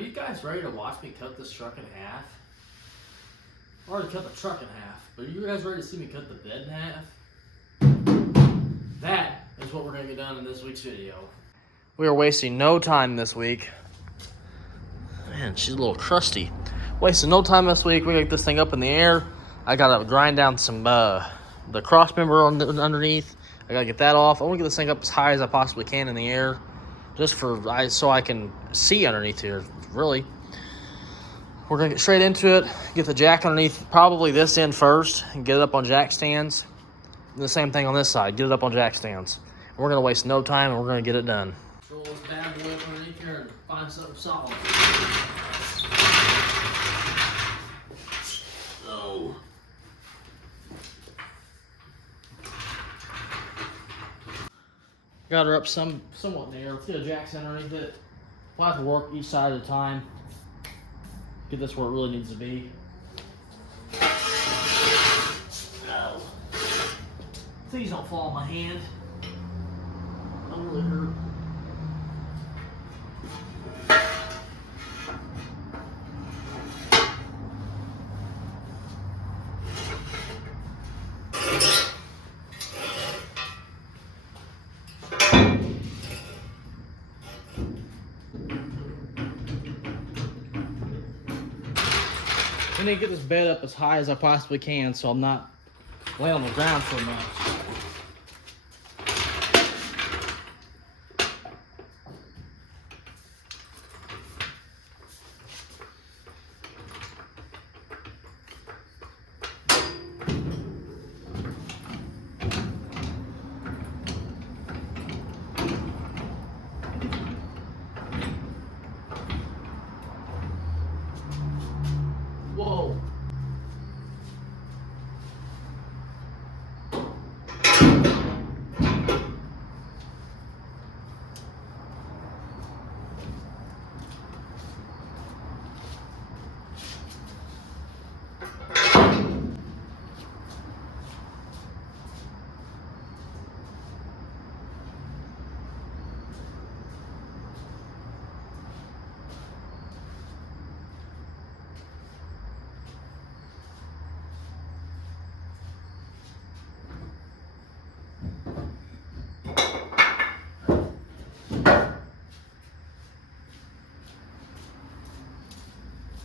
Are you guys ready to watch me cut this truck in half? I already cut the truck in half, but are you guys ready to see me cut the bed in half? That is what we're going to get done in this week's video. We are wasting no time this week. Man, she's a little crusty. Wasting no time this week. We got to get this thing up in the air. I got to grind down some the cross member underneath. I got to get that off. I want to get this thing up as high as I possibly can in the air, just so I can see underneath here, really. We're going to get straight into it, get the jack underneath, probably this end first, and get it up on jack stands. And the same thing on this side, get it up on jack stands. And we're going to waste no time, and we're going to get it done. Roll this bad boy up underneath here and find something solid. Oh. Got her up somewhat in the air. Let's get a jack stand underneath it. We'll have to work each side at a time. Get this where it really needs to be. Oh. Please don't fall on my hand. That'll really hurt. I need to get this bed up as high as I possibly can so I'm not laying on the ground so much. Whoa.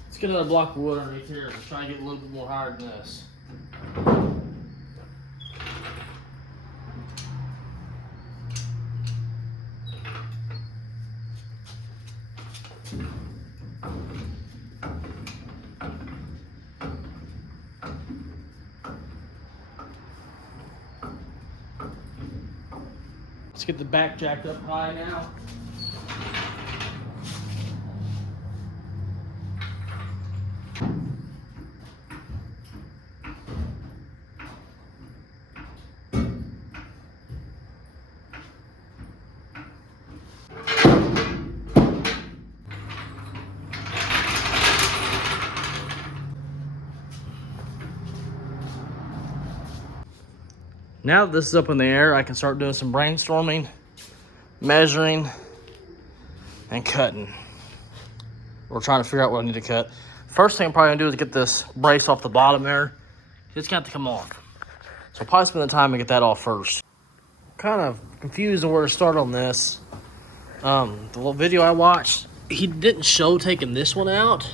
Let's get another block of wood underneath here and try and get a little bit more higher than this. Let's get the back jacked up high now. Now that this is up in the air, I can start doing some brainstorming, measuring, and cutting. We're trying to figure out what I need to cut. First thing I'm probably gonna do is get this brace off the bottom there. It's got to come off. So I'll probably spend the time to get that off first. Kind of confused on where to start on this. The little video I watched, he didn't show taking this one out,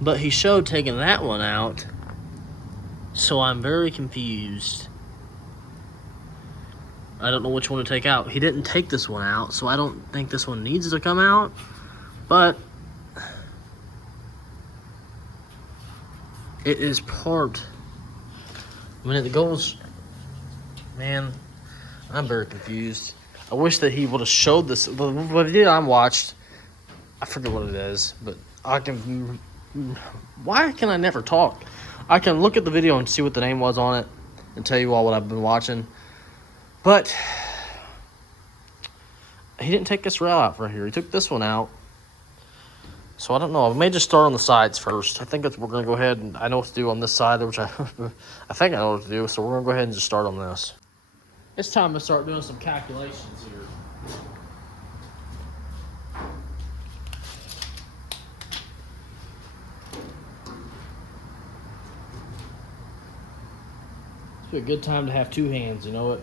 but he showed taking that one out. So I'm very confused. I don't know which one to take out. He didn't take this one out, so I don't think this one needs to come out. But it is part. I mean, it goes. Man, I'm very confused. I wish that he would have showed this. The video I watched, I forget what it is, but I can. Why can I never talk? I can look at the video and see what the name was on it and tell you all what I've been watching. But he didn't take this rail out from here. He took this one out. So I don't know. I may just start on the sides first. I think we're going to go ahead and I know what to do on this side, which I think I know what to do. So we're going to go ahead and just start on this. It's time to start doing some calculations here. It's a good time to have two hands, you know what?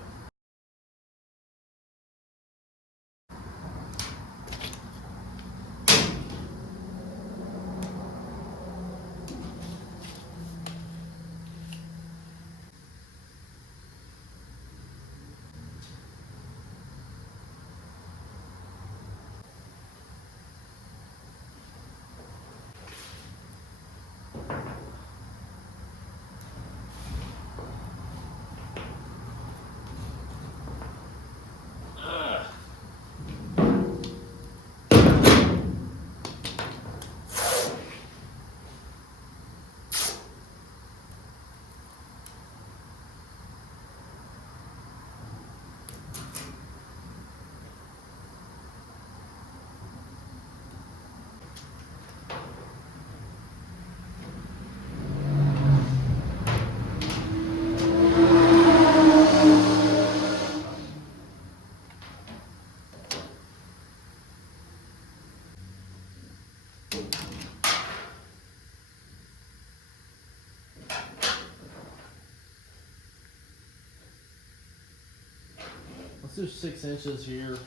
Let's do 6 inches here.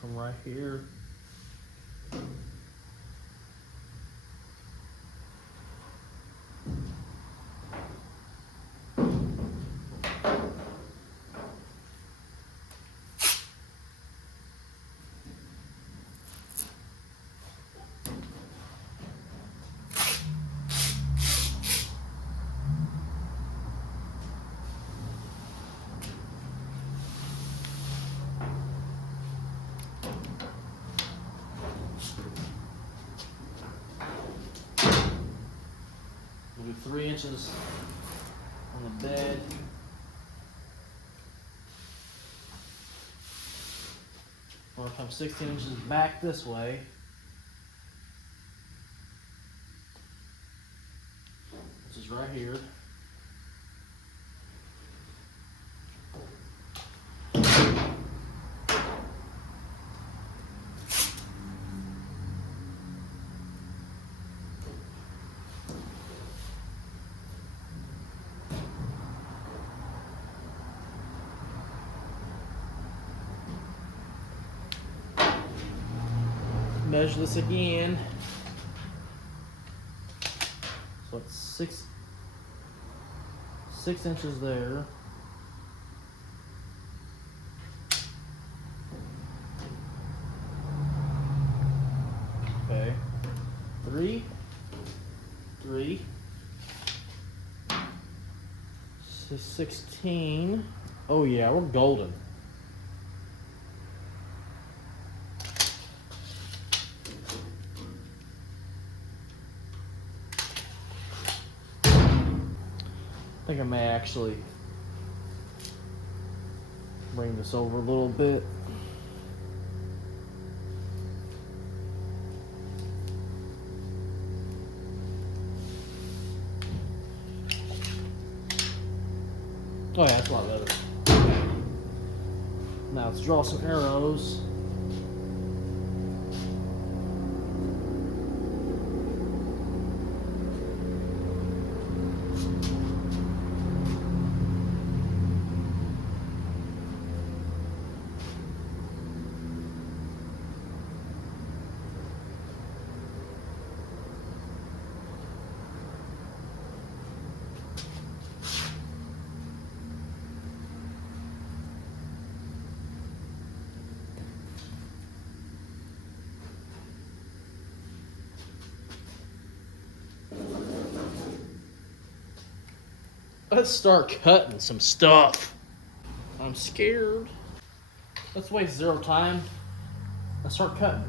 From right here. We'll do 3 inches on the bed. We'll come 16 inches back this way. Which is right here. Measure this again. So it's 6 inches there. Okay. 3. 16. Oh yeah, we're golden. I think I may actually bring this over a little bit. Oh yeah, that's a lot better. Now let's draw some arrows. Let's start cutting some stuff. I'm scared. Let's waste 0 time. Let's start cutting.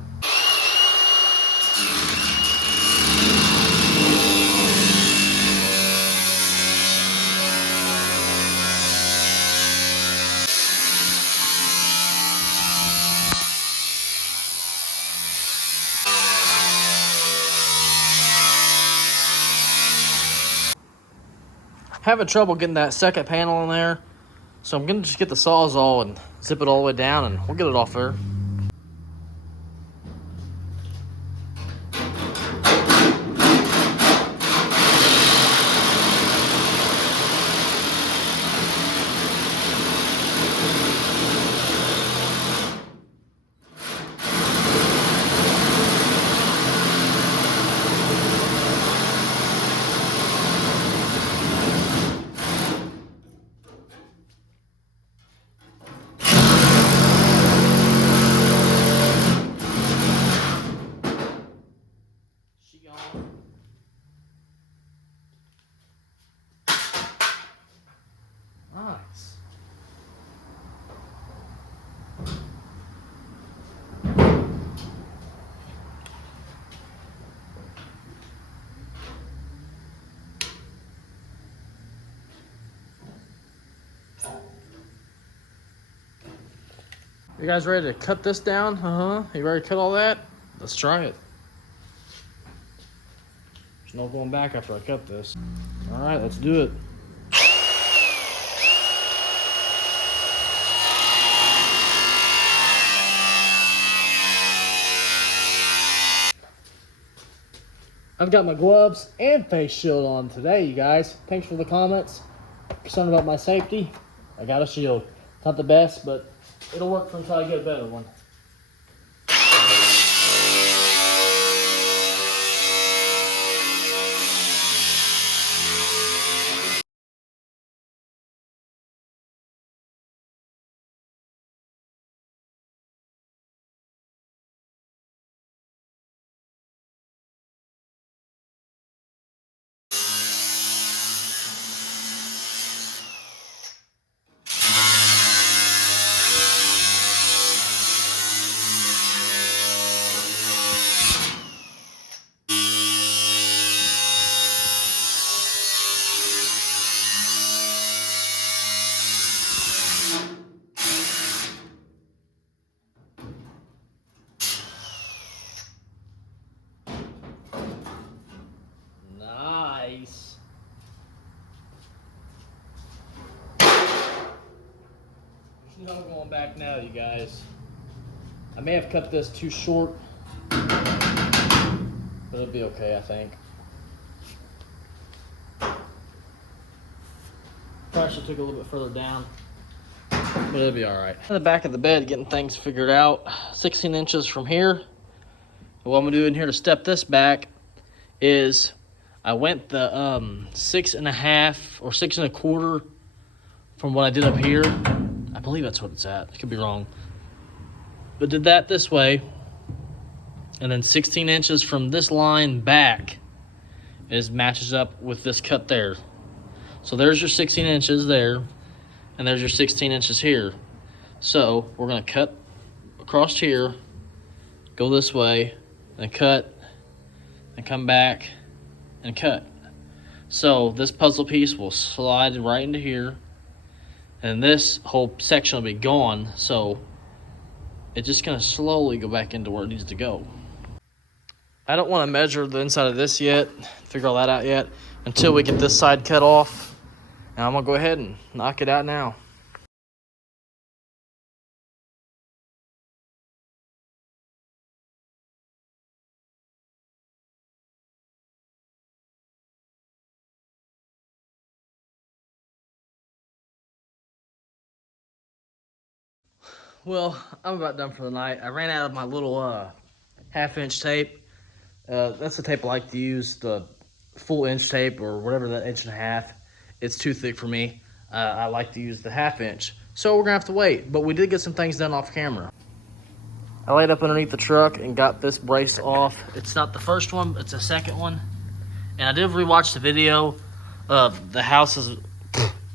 Having trouble getting that second panel in there, so I'm gonna just get the Sawzall and zip it all the way down and we'll get it off there. You guys ready to cut this down? You ready to cut all that? Let's try it. There's no going back after I cut this. All right, let's do it. I've got my gloves and face shield on today, you guys. Thanks for the comments. Concerned about my safety. I got a shield. Not the best, but it'll work until I get a better one. Nice. There's no going back now, you guys. I may have cut this too short, but it'll be okay, I think. Probably should took a little bit further down, but it'll be all right. In the back of the bed, getting things figured out. 16 inches from here. And what I'm gonna do in here to step this back is I went the 6.5 or 6.25 from what I did up here. I believe that's what it's at. I could be wrong. But did that this way. And then 16 inches from this line back matches up with this cut there. So there's your 16 inches there. And there's your 16 inches here. So we're going to cut across here, go this way, and cut, and come back and cut. So this puzzle piece will slide right into here, and this whole section will be gone. So it's just gonna slowly go back into where it needs to go. I don't want to measure the inside of this yet, figure all that out yet, until we get this side cut off. And I'm gonna go ahead and knock it out now. Well, I'm about done for the night. I ran out of my little half-inch tape. That's the tape I like to use, the full inch tape or whatever, that 1.5 inch. It's too thick for me. I like to use the half-inch. So we're gonna have to wait, but we did get some things done off camera. I laid up underneath the truck and got this brace off. It's not the first one, it's the second one. And I did rewatch the video.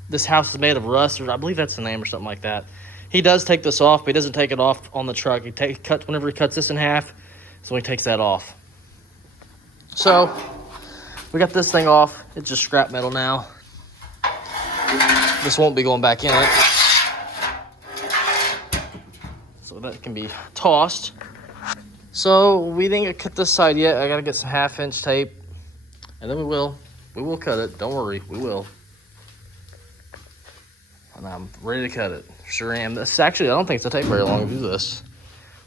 This house is made of rust, or I believe that's the name or something like that. He does take this off, but he doesn't take it off on the truck. Whenever he cuts this in half, so he takes that off. So we got this thing off. It's just scrap metal now. This won't be going back in it, so that can be tossed. So we didn't cut this side yet. I gotta get some 1/2 inch tape, and then we will cut it. Don't worry, we will. And I'm ready to cut it. Sure am. This actually, I don't think it's gonna take very long to do this.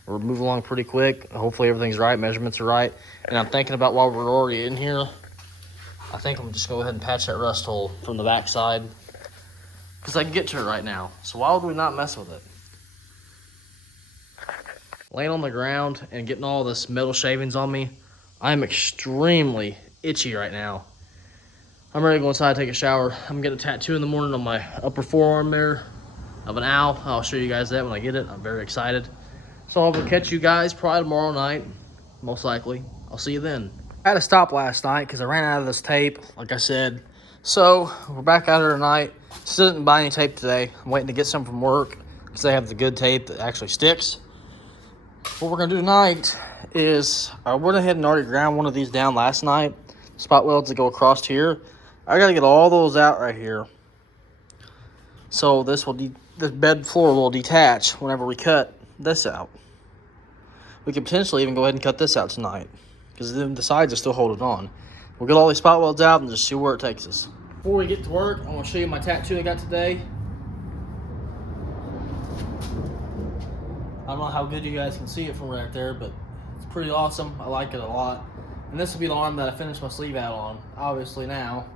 We're moving along pretty quick. Hopefully everything's right, measurements are right. And I'm thinking about, while we're already in here, I think I'm just gonna go ahead and patch that rust hole from the back side, because I can get to it right now. So why would we not mess with it? Laying on the ground and getting all this metal shavings on me, I'm extremely itchy right now. I'm ready to go inside, take a shower. I'm getting a tattoo in the morning on my upper forearm there of an owl. I'll show you guys that when I get it. I'm very excited. So I'll catch you guys probably tomorrow night, most likely. I'll see you then. I had to stop last night because I ran out of this tape, like I said. So we're back out here tonight. Still didn't buy any tape today. I'm waiting to get some from work because they have the good tape that actually sticks. What we're gonna do tonight is I went ahead and already ground one of these down last night. Spot welds that go across here. I gotta get all those out right here. So this bed floor will detach whenever we cut this out. We could potentially even go ahead and cut this out tonight because the sides are still holding on. We'll get all these spot welds out and just see where it takes us. Before we get to work, I want to show you my tattoo I got today. I don't know how good you guys can see it from right there, but it's pretty awesome. I like it a lot. And this will be the arm that I finished my sleeve out on. Obviously now,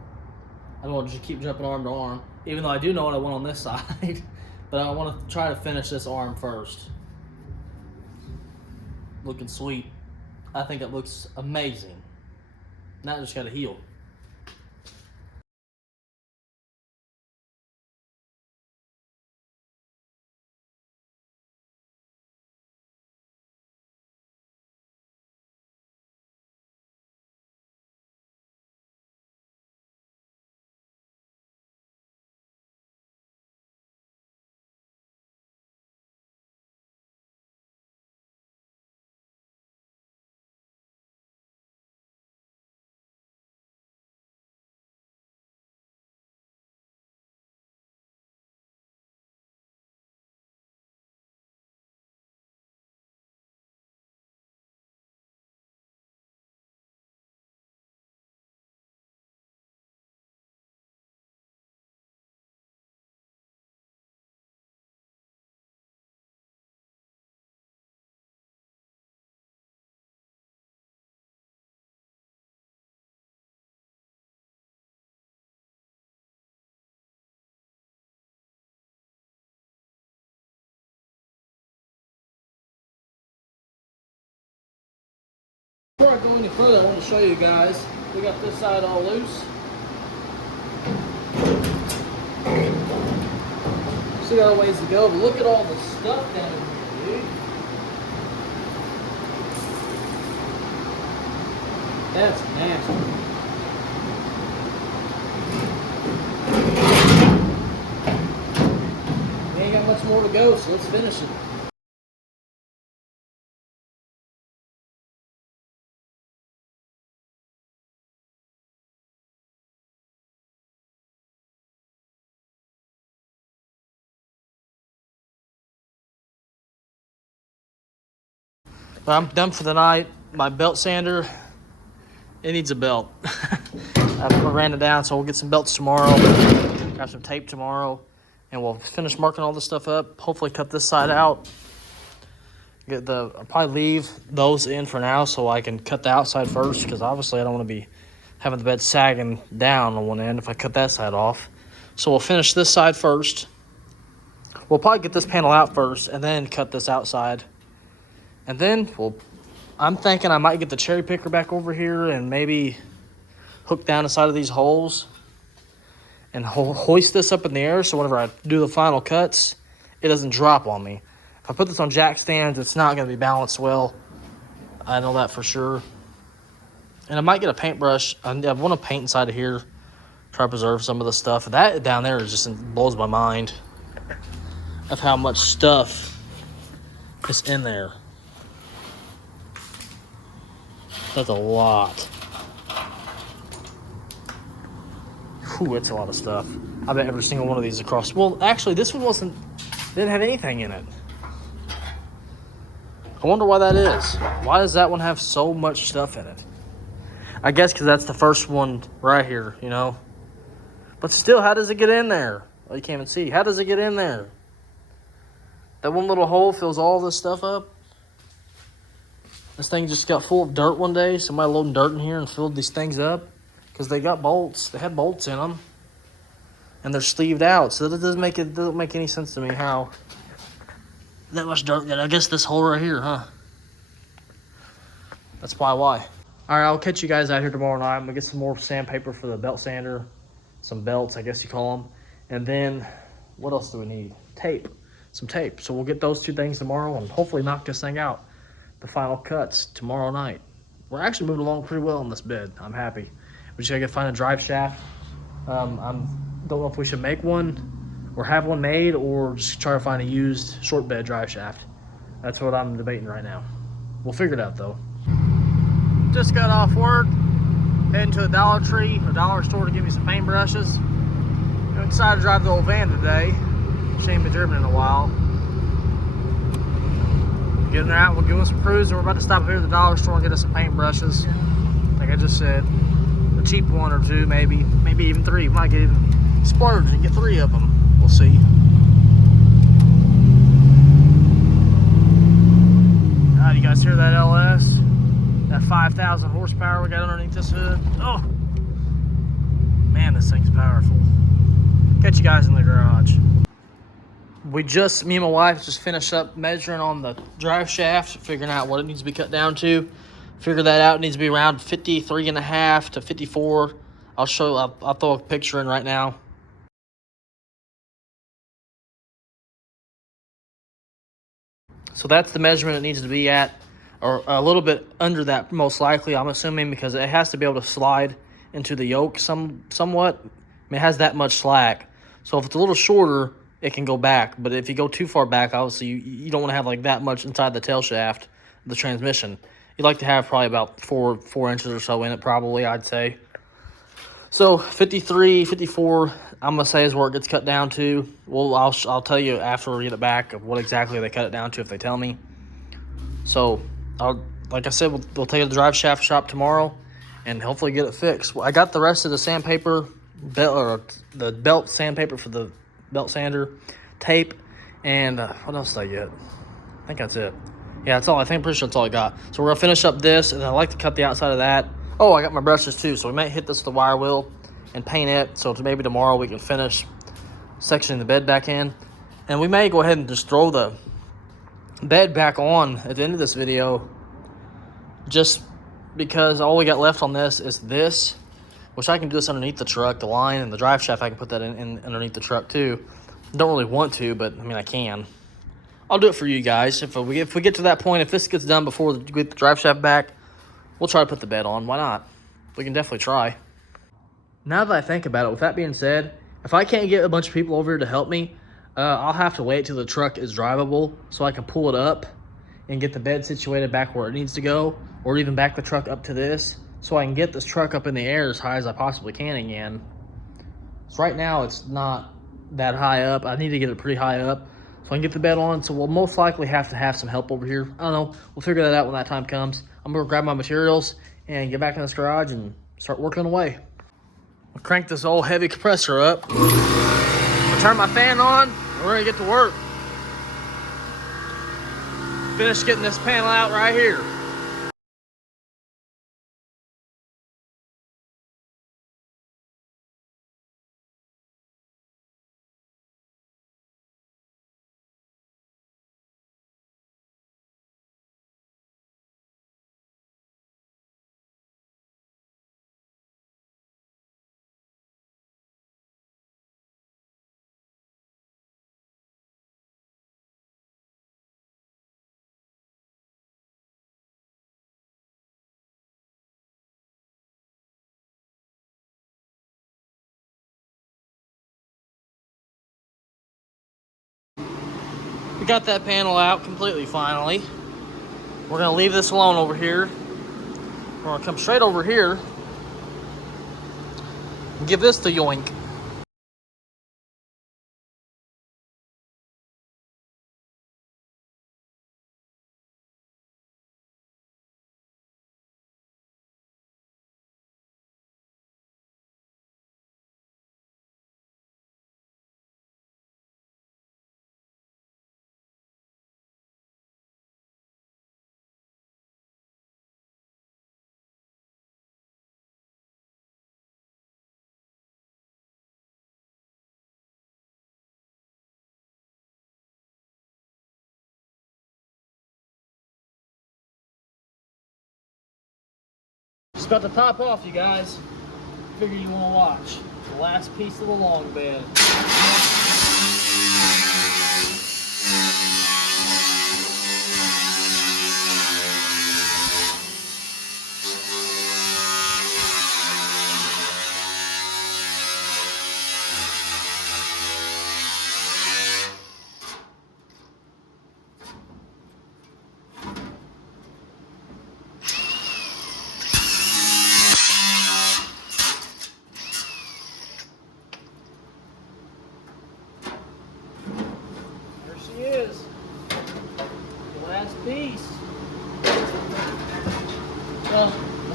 I don't want to just keep jumping arm to arm, even though I do know what I want on this side. But I want to try to finish this arm first. Looking sweet. I think it looks amazing. Now I just got to heal. Before I go any further, I want to show you guys, we got this side all loose. Still got a ways to go, but look at all the stuff down in here, dude. That's nasty. We ain't got much more to go, so let's finish it. I'm done for the night. My belt sander, it needs a belt. I ran it down, so we'll get some belts tomorrow. Grab some tape tomorrow, and we'll finish marking all this stuff up. Hopefully cut this side out. I'll probably leave those in for now so I can cut the outside first, because obviously I don't want to be having the bed sagging down on one end if I cut that side off. So we'll finish this side first. We'll probably get this panel out first and then cut this outside. And then I'm thinking I might get the cherry picker back over here and maybe hook down the side of these holes and hoist this up in the air so whenever I do the final cuts, it doesn't drop on me. If I put this on jack stands, it's not going to be balanced well. I know that for sure. And I might get a paintbrush. I want to paint inside of here, try to preserve some of the stuff. That down there is just blows my mind of how much stuff is in there. That's a lot. Whew, that's a lot of stuff. I bet every single one of these across. Well, actually, this one didn't have anything in it. I wonder why that is. Why does that one have so much stuff in it? I guess because that's the first one right here, you know. But still, how does it get in there? Oh, you can't even see. How does it get in there? That one little hole fills all this stuff up. This thing just got full of dirt one day. Somebody loading dirt in here and filled these things up because they got bolts. They had bolts in them, and they're sleeved out. So that doesn't make any sense to me how that much dirt. I guess this hole right here, huh? That's probably why. All right, I'll catch you guys out here tomorrow night. I'm gonna get some more sandpaper for the belt sander, some belts, I guess you call them, and then what else do we need? Tape, some tape. So we'll get those two things tomorrow and hopefully knock this thing out. The final cuts tomorrow night. We're actually moving along pretty well in this bed. I'm happy. We just gotta find a drive shaft. Don't know if we should make one or have one made or just try to find a used short bed drive shaft. That's what I'm debating right now. We'll figure it out though. Just got off work, heading to a Dollar Tree, a dollar store to get me some paintbrushes. I'm excited to drive the old van today. She ain't been driven in a while. getting out. We'll give us some cruising. We're about to stop here at the dollar store and get us some paintbrushes. Like I just said, a cheap one or two, maybe even three. We might get even splurge and get 3 of them. We'll see. You guys hear that LS? That 5,000 horsepower we got underneath this hood. Oh, man, this thing's powerful. Catch you guys in the garage. Me and my wife just finished up measuring on the drive shaft, figuring out what it needs to be cut down to. Figure that out. It needs to be around 53.5 to 54. I'll throw a picture in right now. So that's the measurement it needs to be at, or a little bit under that most likely, I'm assuming, because it has to be able to slide into the yoke somewhat. I mean, it has that much slack. So if it's a little shorter, it can go back. But if you go too far back, obviously you don't want to have like that much inside the tail shaft of the transmission. You'd like to have probably about 4 inches or so in it, probably, I'd say. So 53, 54, I'm gonna say is where it gets cut down to. Well, I'll tell you after we get it back of what exactly they cut it down to if they tell me. So like I said, we'll take it to the drive shaft shop tomorrow and hopefully get it fixed. I got the rest of the sandpaper the belt sandpaper for the belt sander, tape, and what else did I get? I think that's it. Yeah, that's all. I'm pretty sure that's all I got. So we're gonna finish up this, and I like to cut the outside of that. Oh, I got my brushes too, so we might hit this with the wire wheel and paint it. So maybe tomorrow we can finish sectioning the bed back in, and we may go ahead and just throw the bed back on at the end of this video, just because all we got left on this is this, which I can do this underneath the truck, the line and the drive shaft. I can put that in underneath the truck too. Don't really want to, but I mean I can. I'll do it for you guys. If we get to that point, if this gets done before we get the drive shaft back, we'll try to put the bed on. Why not? We can definitely try. Now that I think about it, with that being said, if I can't get a bunch of people over here to help me, I'll have to wait till the truck is drivable so I can pull it up and get the bed situated back where it needs to go, or even back the truck up to this so I can get this truck up in the air as high as I possibly can again. So right now it's not that high up. I need to get it pretty high up so I can get the bed on. So we'll most likely have to have some help over here. I don't know. We'll figure that out when that time comes. I'm going to grab my materials and get back in this garage and start working away. I'll crank this old heavy compressor up. I'll turn my fan on. We're going to get to work. Finish getting this panel out right here. We got that panel out completely finally. We're gonna leave this alone over here. We're gonna come straight over here and give this the yoink. It's about to pop off, you guys. Figure you wanna watch the last piece of the long bed.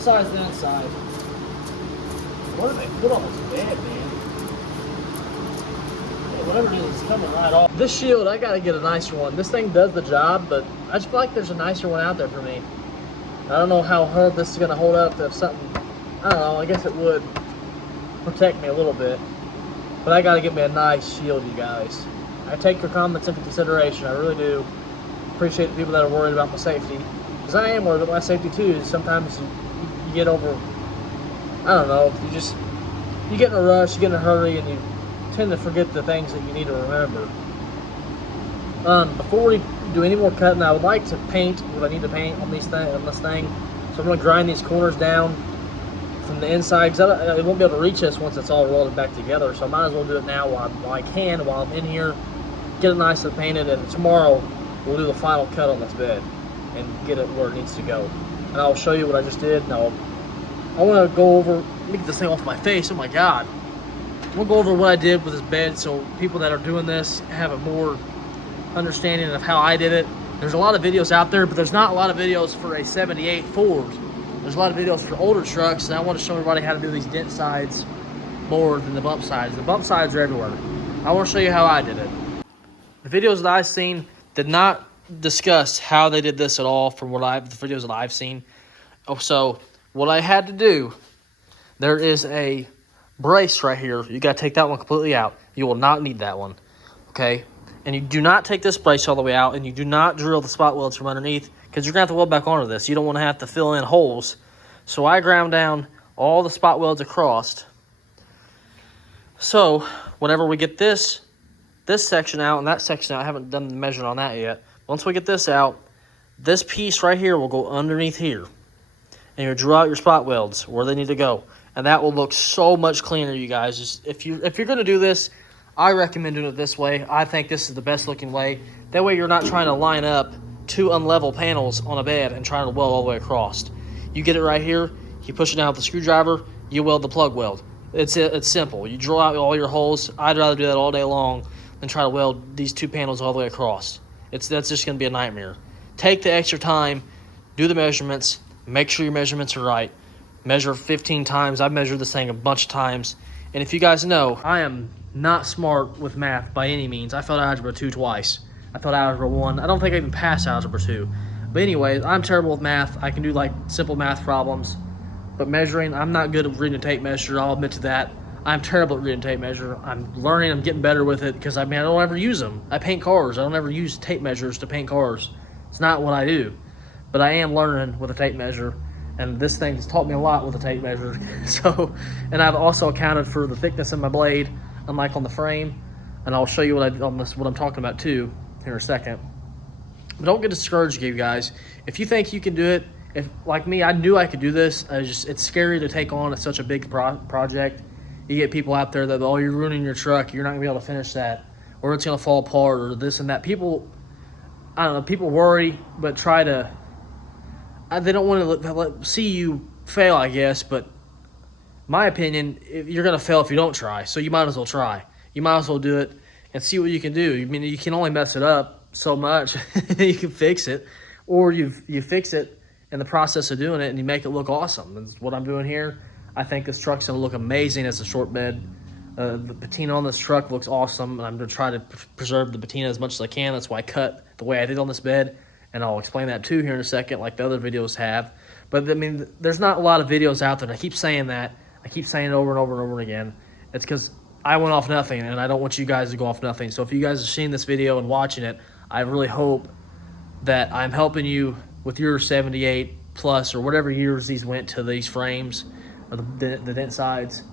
besides the inside. What did they put on this bed, man? Yeah, whatever it is, it's coming right off. This shield, I gotta get a nicer one. This thing does the job, but I just feel like there's a nicer one out there for me. I don't know how hard this is gonna hold up if something, I don't know, I guess it would protect me a little bit. But I gotta get me a nice shield, you guys. I take your comments into consideration, I really do. Appreciate the people that are worried about my safety. Because I am worried about my safety too. Sometimes you get over, I don't know, you get in a rush, you get in a hurry, and you tend to forget the things that you need to remember. Before we do any more cutting, I would like to paint what I need to paint on this thing. So I'm going to grind these corners down from the inside, because I won't be able to reach this once it's all welded back together. So I might as well do it now while I can, while I'm in here, get it nicely painted, and tomorrow we'll do the final cut on this bed and get it where it needs to go. And I'll show you what I just did. Now, I want to go over, let me get this thing off my face, oh my God. We'll go over what I did with this bed so people that are doing this have a more understanding of how I did it. There's a lot of videos out there, but there's not a lot of videos for a 78 Ford. There's a lot of videos for older trucks, and I want to show everybody how to do these dent sides more than the bump sides. The bump sides are everywhere. I want to show you how I did it. The videos that I've seen did not discuss how they did this at all from the videos that I've seen. So what I had to do, there is a brace right here. You got to take that one completely out. You will not need that one, okay? And you do not take this brace all the way out, and you do not drill the spot welds from underneath, because you're going to have to weld back onto this. You don't want to have to fill in holes. So I ground down all the spot welds across. So whenever we get this section out and that section out, I haven't done the measuring on that yet. Once we get this out, this piece right here will go underneath here. And you drill out your spot welds where they need to go. And that will look so much cleaner, you guys. Just, if you're going to do this, I recommend doing it this way. I think this is the best looking way. That way you're not trying to line up two unlevel panels on a bed and trying to weld all the way across. You get it right here, you push it down with the screwdriver, you weld the plug weld. It's simple. You drill out all your holes. I'd rather do that all day long than try to weld these two panels all the way across. That's just going to be a nightmare. Take the extra time, do the measurements, make sure your measurements are right. Measure 15 times. I've measured this thing a bunch of times. And if you guys know, I am not smart with math by any means. I failed Algebra 2 twice. I failed Algebra 1. I don't think I even passed Algebra 2. But anyways, I'm terrible with math. I can do like simple math problems. But measuring, I'm not good at reading a tape measure. I'll admit to that. I'm terrible at reading a tape measure. I'm learning. I'm getting better with it because I don't ever use them. I paint cars. I don't ever use tape measures to paint cars. It's not what I do. But I am learning with a tape measure. And this thing has taught me a lot with a tape measure. And I've also accounted for the thickness of my blade, unlike on the frame. And I'll show you what I'm talking about too here in a second. But don't get discouraged, you guys. If you think you can do it, if like me, I knew I could do this. It's scary to take on. It's such a big project. You get people out there that, oh, you're ruining your truck. You're not gonna be able to finish that, or it's gonna fall apart, or this and that. People, I don't know. People worry, but try to. They don't want to see you fail, I guess. But my opinion, you're gonna fail if you don't try. So you might as well try. You might as well do it and see what you can do. I mean, you can only mess it up so much. You can fix it, or you fix it in the process of doing it, and you make it look awesome. That's what I'm doing here. I think this truck's gonna look amazing as a short bed. The patina on this truck looks awesome, and I'm gonna try to preserve the patina as much as I can. That's why I cut the way I did on this bed, and I'll explain that too here in a second, like the other videos have. But I mean, there's not a lot of videos out there, and I keep saying that. I keep saying it over and over and over again. It's because I went off nothing, and I don't want you guys to go off nothing. So if you guys are seeing this video and watching it, I really hope that I'm helping you with your 78 plus or whatever years these went to these frames, or the dent sides,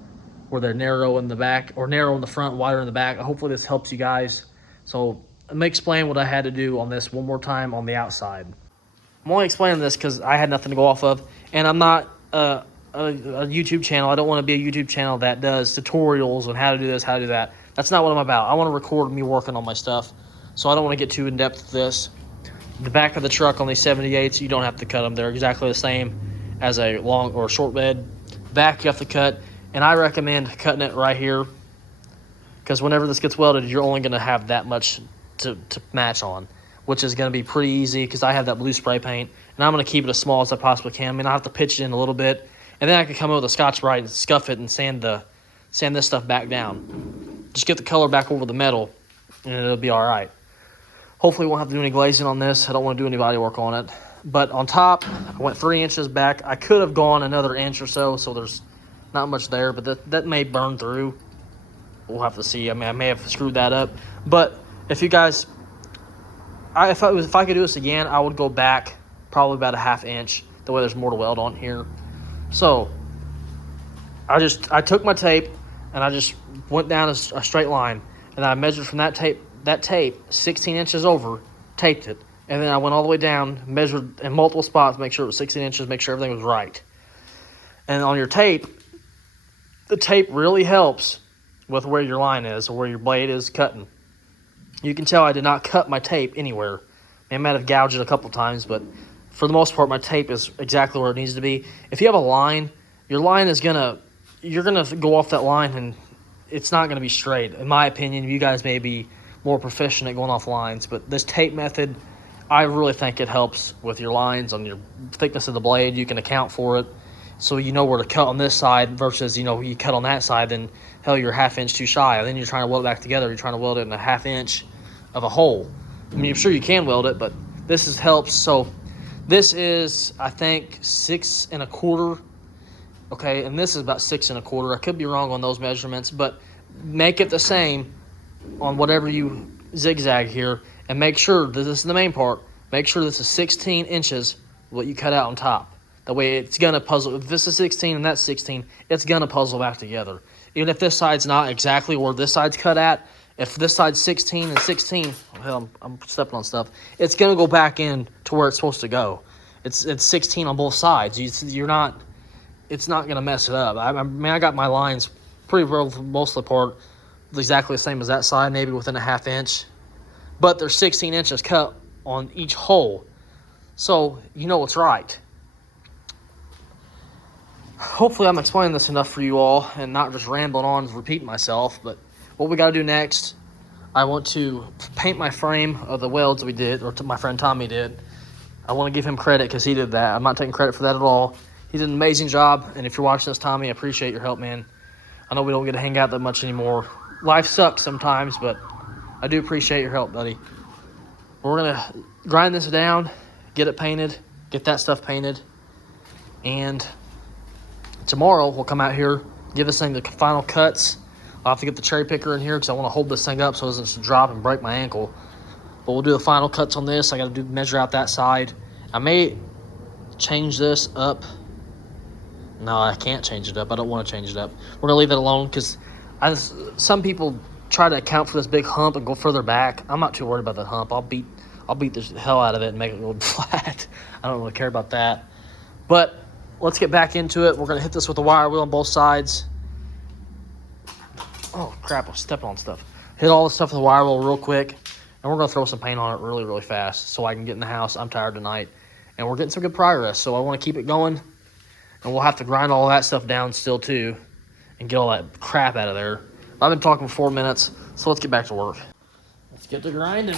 where they're narrow in the back or narrow in the front, wider in the back. Hopefully this helps you guys. So let me explain what I had to do on this one more time on the outside. I'm only explaining this because I had nothing to go off of, and I'm not a YouTube channel. I don't want to be a YouTube channel that does tutorials on how to do this, how to do that. That's not what I'm about. I want to record me working on my stuff, so I don't want to get too in depth with this. The back of the truck on these 78s, you don't have to cut them. They're exactly the same as a long or short bed. Back you have to cut, and I recommend cutting it right here, because whenever this gets welded, you're only going to have that much to match on. which is going to be pretty easy because I have that blue spray paint, and I'm going to keep it as small as I possibly can. I mean, I have to pitch it in a little bit, and then I can come in with a Scotch-Brite and scuff it and sand this stuff back down. Just get the color back over the metal, and it'll be all right. Hopefully, we won't have to do any glazing on this. I don't want to do any body work on it. But on top, I went 3 inches back. I could have gone another inch or so there's not much there, but that may burn through. We'll have to see. I mean, I may have screwed that up. But if you guys, if I could do this again, I would go back probably about a 1/2 inch. That way there's more to weld on here. So I took my tape and I just went down a straight line, and I measured from that tape 16 inches over, taped it. And then I went all the way down, measured in multiple spots, make sure it was 16 inches, make sure everything was right. And on your tape, the tape really helps with where your line is or where your blade is cutting. You can tell I did not cut my tape anywhere. I might have gouged it a couple times, but for the most part, my tape is exactly where it needs to be. If you have a line, your line is you're gonna go off that line, and it's not gonna be straight. In my opinion, you guys may be more proficient at going off lines, but this tape method, I really think it helps with your lines on your thickness of the blade. You can account for it, so you know where to cut on this side versus, you cut on that side, then hell, you're 1/2 inch too shy. And then you're trying to weld it back together. You're trying to weld it in a 1/2 inch of a hole. I mean, I'm sure you can weld it, but this helps. So this is, I think, 6 1/4. Okay, and this is about 6 1/4. I could be wrong on those measurements, but make it the same on whatever you zigzag here. And make sure, this is the main part, make sure this is 16 inches what you cut out on top. That way it's going to puzzle. If this is 16 and that's 16, it's going to puzzle back together. Even if this side's not exactly where this side's cut at, if this side's 16 and 16, hell, I'm stepping on stuff, it's going to go back in to where it's supposed to go. It's 16 on both sides. It's not going to mess it up. I mean, I got my lines pretty well for most of the part exactly the same as that side, maybe within a 1/2 inch. But there's 16 inches cut on each hole, so you know it's right. Hopefully I'm explaining this enough for you all and not just rambling on and repeating myself. But what we got to do next, I want to paint my frame of the welds we did, or my friend Tommy did. I want to give him credit because he did that. I'm not taking credit for that at all. He did an amazing job, and if you're watching this, Tommy, I appreciate your help, man. I know we don't get to hang out that much anymore. Life sucks sometimes, but I do appreciate your help, buddy. We're going to grind this down, get it painted, get that stuff painted, and tomorrow we'll come out here, give this thing the final cuts. I'll have to get the cherry picker in here because I want to hold this thing up so it doesn't drop and break my ankle. But we'll do the final cuts on this. I got to measure out that side. I may change this up. No, I can't change it up. I don't want to change it up. We're going to leave it alone because some people try to account for this big hump and go further back. I'm not too worried about that hump. I'll beat the hell out of it and make it go flat. I don't really care about that. But let's get back into it. We're going to hit this with a wire wheel on both sides. Oh, crap. I'm stepping on stuff. Hit all the stuff with a wire wheel real quick. And we're going to throw some paint on it really, really fast so I can get in the house. I'm tired tonight. And we're getting some good progress. So I want to keep it going. And we'll have to grind all that stuff down still, too. And get all that crap out of there. I've been talking for 4 minutes. So let's get back to work. Let's get to grinding.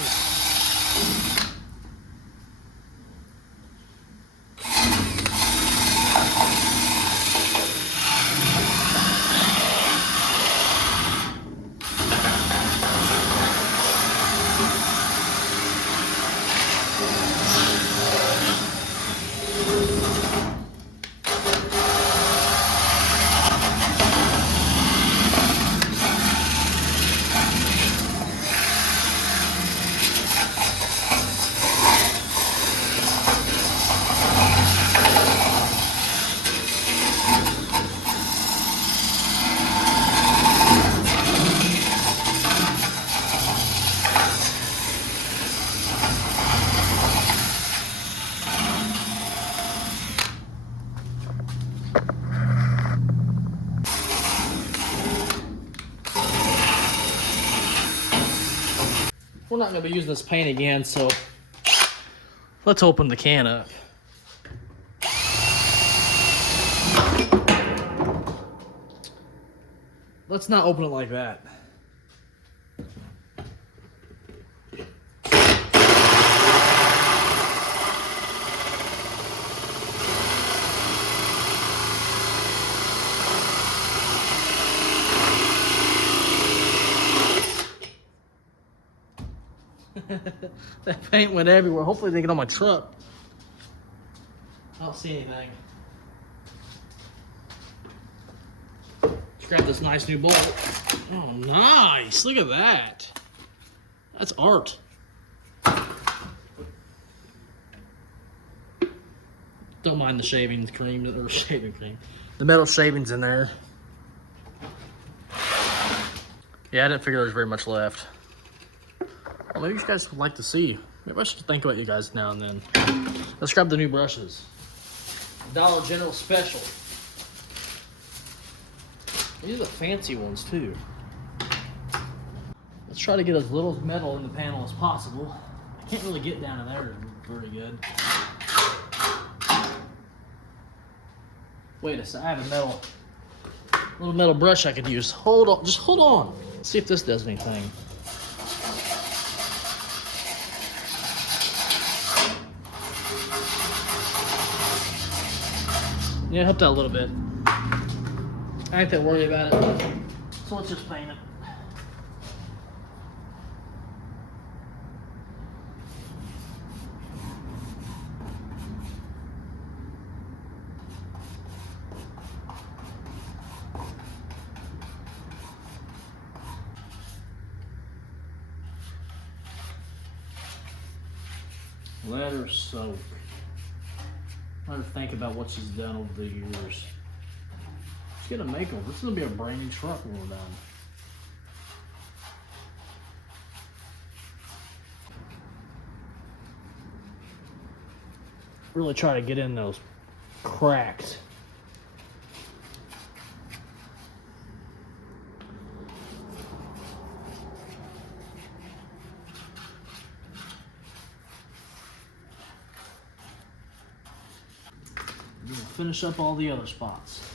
We're not going to be using this paint again, so let's open the can up. Let's not open it like that. That paint went everywhere. Hopefully they get on my truck. I don't see anything. Let's grab this nice new bolt. Oh, nice. Look at that. That's art. Don't mind the shaving cream, or shaving cream. The metal shavings in there. Yeah, I didn't figure there was very much left. Well, maybe you guys would like to see. Maybe I should think about you guys now and then. Let's grab the new brushes. Dollar General Special. These are the fancy ones too. Let's try to get as little metal in the panel as possible. I can't really get down in there very good. Wait a second, I have a little metal brush I could use. Hold on, just hold on. Let's see if this does anything. Yeah, it helped out a little bit. I ain't that worried about it. So let's just paint it. Let her soak. Let her think about what she's done over the years. She's gonna make them. This is gonna be a brand new truck when we're done. Really try to get in those cracks. We'll finish up all the other spots.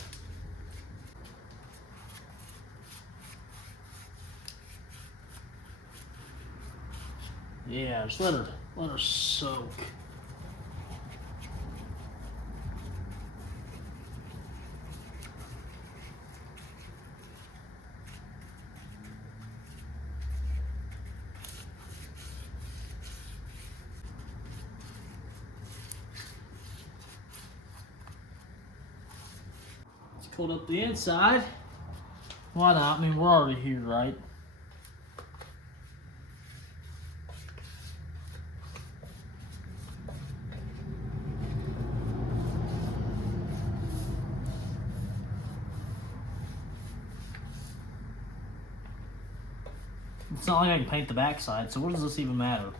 Yeah, just let her soak. Coat up the inside. Why not? I mean, we're already here, right? It's not like I can paint the backside, so what does this even matter?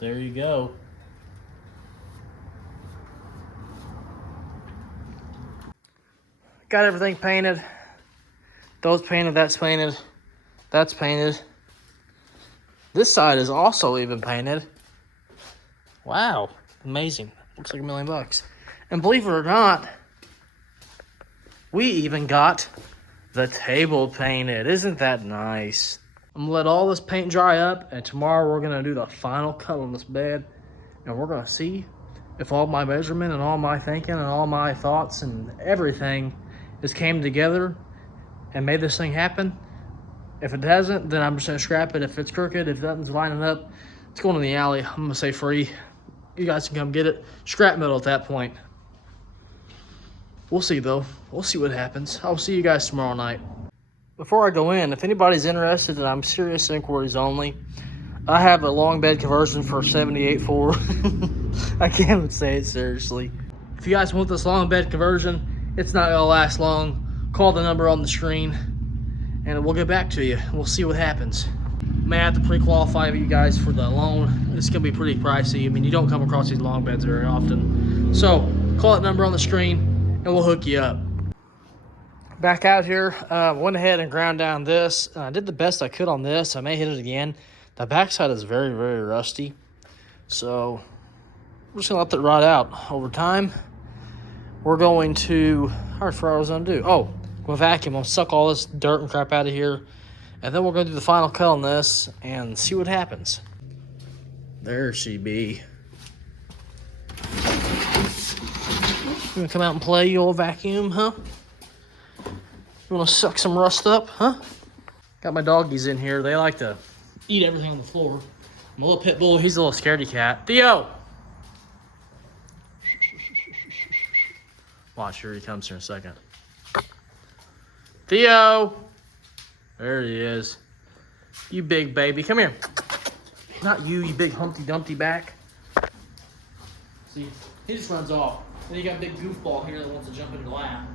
There you go. Got everything painted. Those painted, that's painted, that's painted. This side is also even painted. Wow, amazing. Looks like $1 million. And believe it or not, we even got the table painted. Isn't that nice? I'm gonna let all this paint dry up, and tomorrow we're gonna do the final cut on this bed, and we're gonna see if all my measurement and all my thinking and all my thoughts and everything just came together and made this thing happen. If it hasn't, then I'm just gonna scrap it. If it's crooked, if nothing's lining up, it's going in the alley. I'm gonna say free. You guys can come get it. Scrap metal at that point. We'll see though. We'll see what happens. I'll see you guys tomorrow night. Before I go in, if anybody's interested, and I'm serious inquiries only, I have a long bed conversion for 78.4. I can't even say it seriously. If you guys want this long bed conversion, it's not gonna last long. Call the number on the screen, and we'll get back to you. We'll see what happens. May have to pre-qualify you guys for the loan. It's gonna be pretty pricey. I mean, you don't come across these long beds very often. So call that number on the screen, and we'll hook you up. Back out here, went ahead and ground down this. I did the best I could on this. I may hit it again. The backside is very, very rusty. So we're just gonna let that rot out over time. We're going to, I forgot what I was gonna do. Oh, I'm gonna vacuum. I'm gonna suck all this dirt and crap out of here. And then we're gonna do the final cut on this and see what happens. There she be. You wanna come out and play, you old vacuum, huh? You wanna suck some rust up, huh? Got my doggies in here. They like to eat everything on the floor. My little pit bull, he's a little scaredy cat. Theo! Watch, here he comes here in a second. Theo! There he is. You big baby, come here. Not you, you big Humpty Dumpty back. See, he just runs off. Then you got a big goofball here that wants to jump in the lap.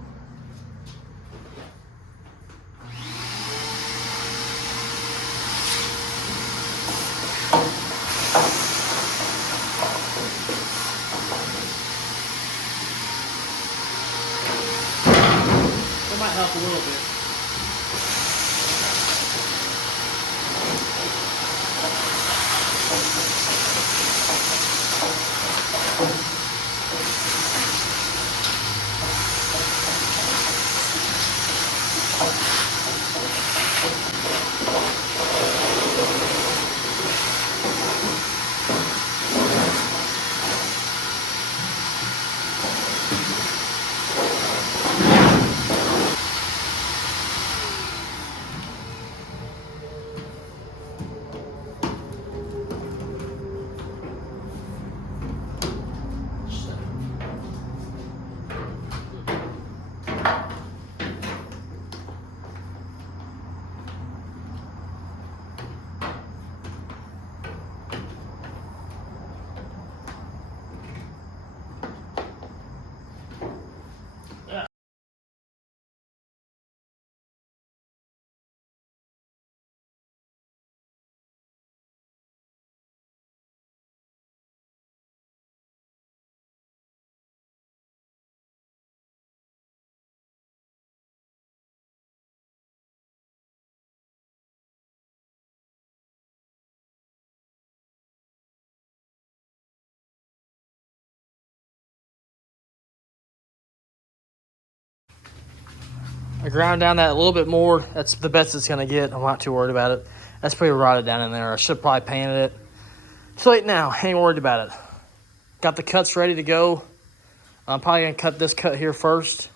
That might help a little bit. I ground down that a little bit more. That's the best it's gonna get. I'm not too worried about it. That's pretty rotted down in there. I should probably painted it. It's late now, ain't worried about it. Got the cuts ready to go. I'm probably gonna cut this cut here first,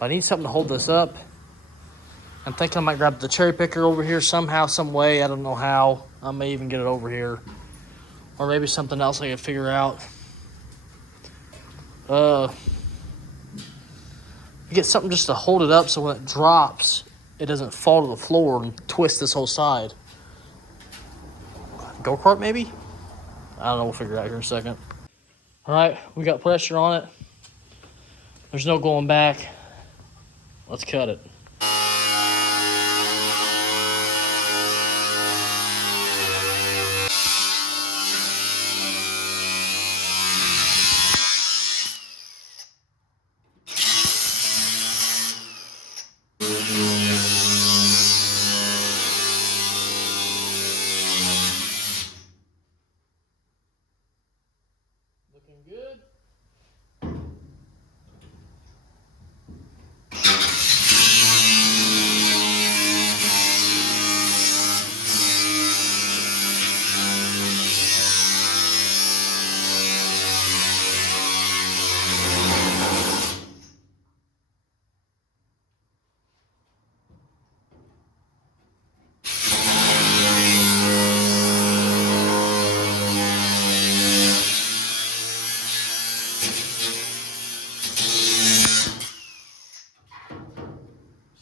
but I need something to hold this up. I'm thinking I might grab the cherry picker over here somehow, some way. I don't know how. I may even get it over here, or maybe something else I can figure out. Get something just to hold it up so when it drops, it doesn't fall to the floor and twist this whole side. Go-kart maybe? I don't know, we'll figure it out here in a second. All right, we got pressure on it. There's no going back. Let's cut it. Looking good.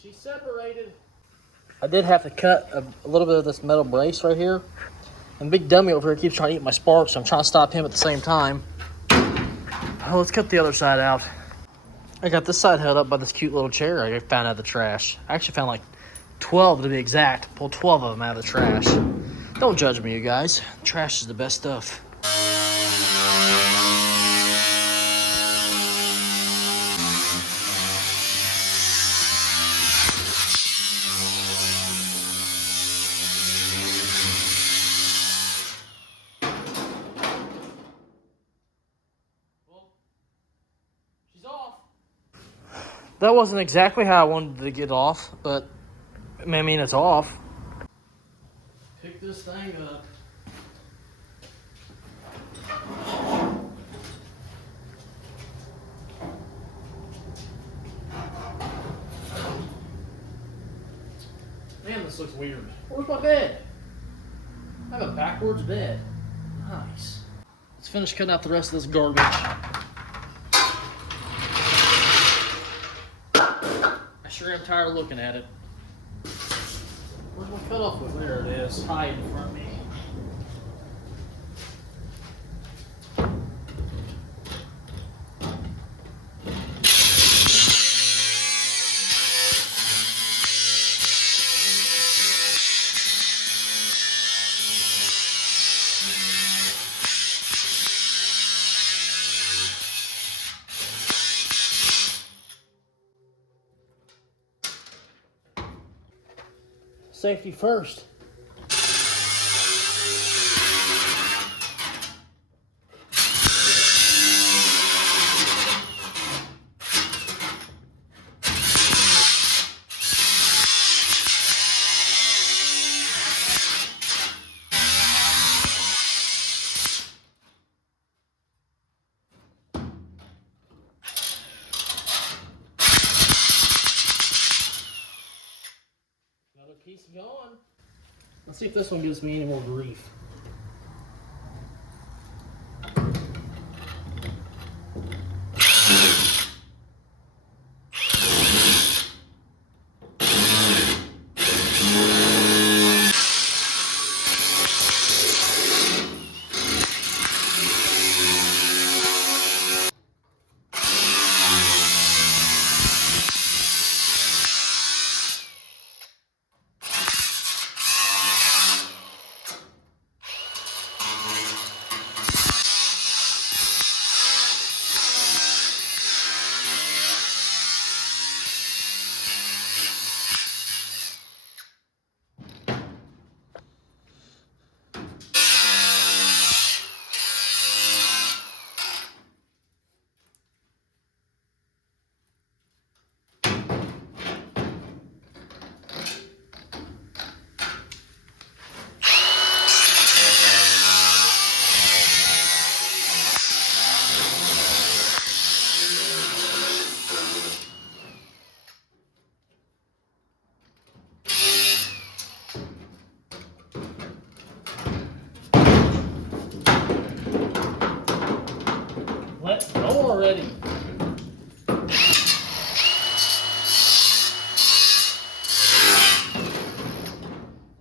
She's separated. I did have to cut a little bit of this metal brace right here. And Big Dummy over here keeps trying to eat my sparks, so I'm trying to stop him at the same time. Oh, let's cut the other side out. I got this side held up by this cute little chair I found out of the trash. I actually found like 12 to be exact. Pulled 12 of them out of the trash. Don't judge me, you guys. Trash is the best stuff. That wasn't exactly how I wanted to get off, but I mean, it's off. Pick this thing up. This looks weird. Where's my bed? I have a backwards bed. Nice. Let's finish cutting out the rest of this garbage. I sure am tired of looking at it. Where's my cutoff with? There it is, hiding in front of me. Safety first. Another piece going. Let's see if this one gives me any more grief. Let's go already.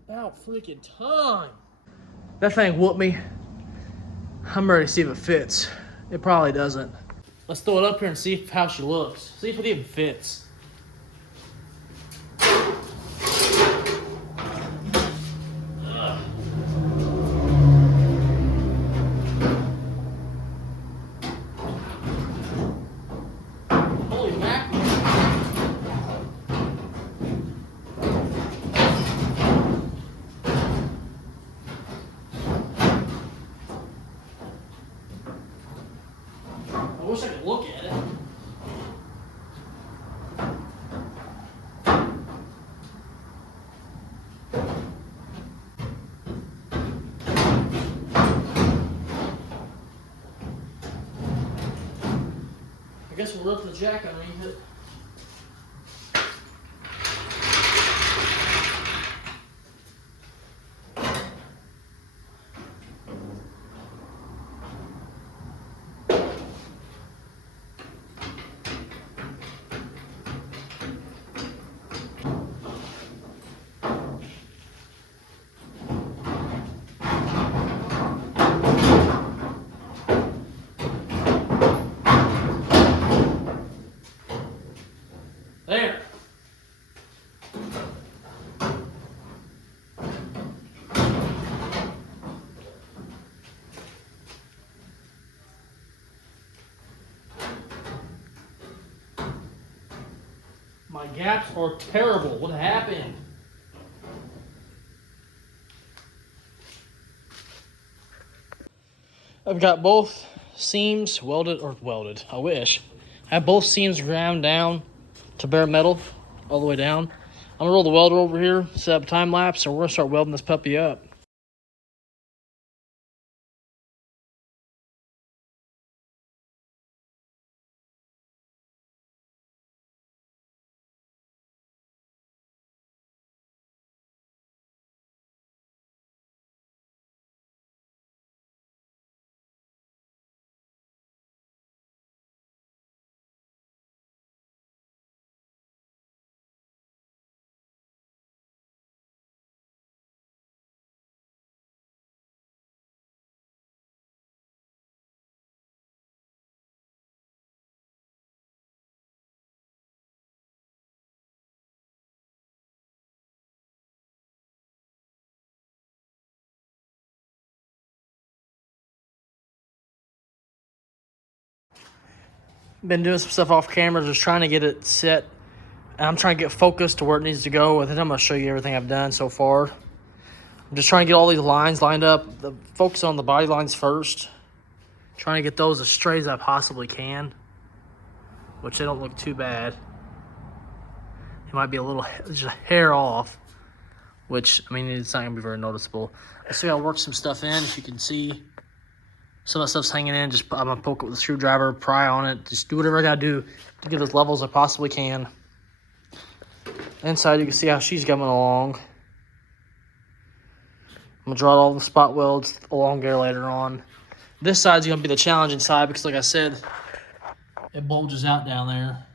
About freaking time. That thing whooped me. I'm ready to see if it fits. It probably doesn't. Let's throw it up here and see how she looks. See if it even fits. Holy mackerel. I wish I could look at it. I guess we'll rip the jack underneath it. There. My gaps are terrible. What happened? I've got both seams welded. I wish. I have both seams ground down to bare metal all the way down. I'm gonna roll the welder over here, set up a time lapse, and we're gonna start welding this puppy up. Been doing some stuff off camera, just trying to get it set. And I'm trying to get focused to where it needs to go. And then I'm going to show you everything I've done so far. I'm just trying to get all these lines lined up. Focus on the body lines first. Trying to get those as straight as I possibly can, which they don't look too bad. It might be a little, just a hair off, which, I mean, it's not going to be very noticeable. I still got to work some stuff in. If you can see, some of the stuff's hanging in. Just I'm going to poke it with a screwdriver, pry on it. Just do whatever I got to do to get as level as I possibly can. Inside, you can see how she's coming along. I'm going to draw all the spot welds along there later on. This side's going to be the challenging side because, like I said, it bulges out down there.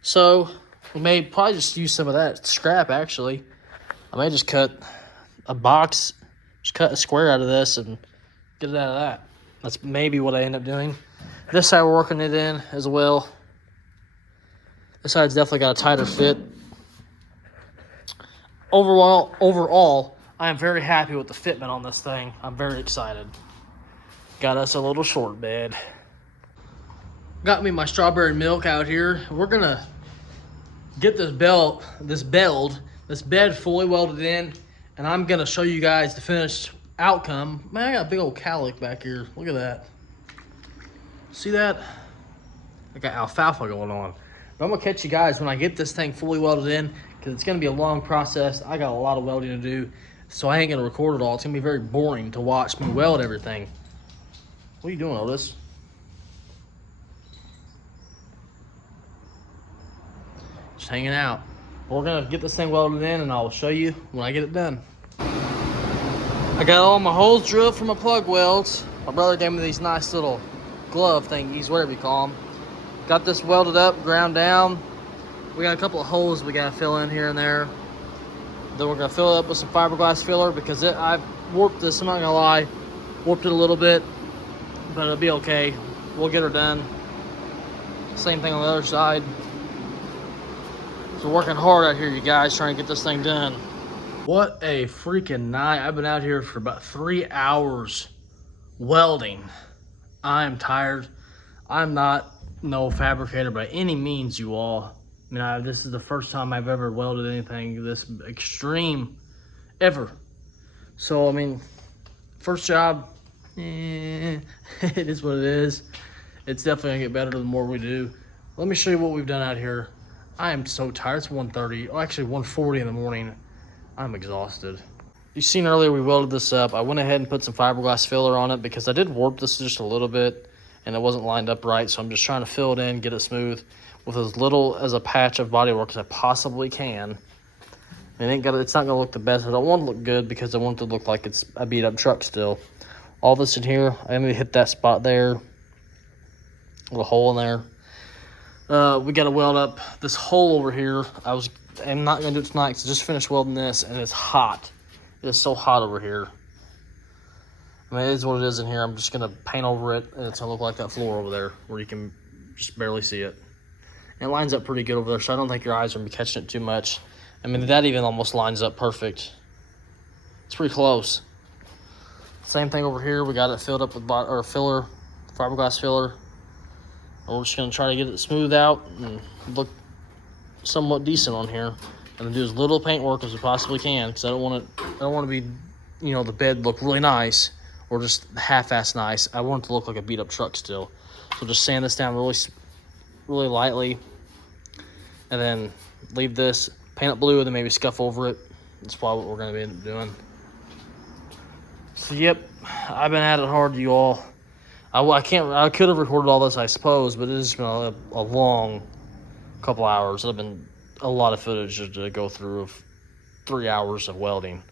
So, we may probably just use some of that scrap, actually. I may just cut a box, just cut a square out of this and get it out of that. That's maybe what I end up doing. This side, we're working it in as well. This side's definitely got a tighter fit. Overall, I am very happy with the fitment on this thing. I'm very excited. Got us a little short bed. Got me my strawberry milk out here. We're gonna get this bed fully welded in, and I'm gonna show you guys the finished outcome. Man, I got a big old cowlick back here. Look at that. See that? I got alfalfa going on. But I'm gonna catch you guys when I get this thing fully welded in, because it's gonna be a long process. I got a lot of welding to do, so I ain't gonna record it all. It's gonna be very boring to watch me weld everything. What are you doing, Otis? Just hanging out. We're gonna get this thing welded in, and I'll show you when I get it done. I got all my holes drilled for my plug welds. My brother gave me these nice little glove thingies, whatever you call them. Got this welded up, ground down. We got a couple of holes we gotta fill in here and there. Then we're gonna fill it up with some fiberglass filler because I've warped this, I'm not gonna lie. Warped it a little bit, but it'll be okay. We'll get her done. Same thing on the other side. So working hard out here, you guys, trying to get this thing done. What a freaking night. I've been out here for about 3 hours welding. I'm tired. I'm not no fabricator by any means, you all. I mean, this is the first time I've ever welded anything this extreme ever. So, I mean, first job, it is what it is. It's definitely gonna get better the more we do. Let me show you what we've done out here. I am so tired. It's 1:30, oh, actually 1:40 in the morning. I'm exhausted. You've seen earlier we welded this up. I went ahead and put some fiberglass filler on it because I did warp this just a little bit and it wasn't lined up right. So I'm just trying to fill it in, get it smooth with as little as a patch of bodywork as I possibly can. It's not gonna look the best. I don't want it to look good because I want it to look like it's a beat up truck still. All this in here, I need to hit that spot there, little hole in there. We got to weld up this hole over here. I'm not gonna do it tonight because I just finished welding this and it's hot. It is so hot over here. I mean, it is what it is in here. I'm just gonna paint over it and it's gonna look like that floor over there where you can just barely see it. And it lines up pretty good over there, so I don't think your eyes are gonna be catching it too much. I mean, that even almost lines up perfect. It's pretty close. Same thing over here. We got it filled up with filler, fiberglass filler. And we're just gonna try to get it smoothed out and look somewhat decent on here. And then do as little paint work as we possibly can, because I don't want to be, the bed look really nice or just half-ass nice. I want it to look like a beat-up truck still. So just sand this down really, really lightly, and then leave this, paint it blue, and then maybe scuff over it. That's probably what we're gonna be doing. So yep, I've been at it hard, you all. I could have recorded all this, I suppose, but it's been a long couple hours. It's been a lot of footage to go through of 3 hours of welding,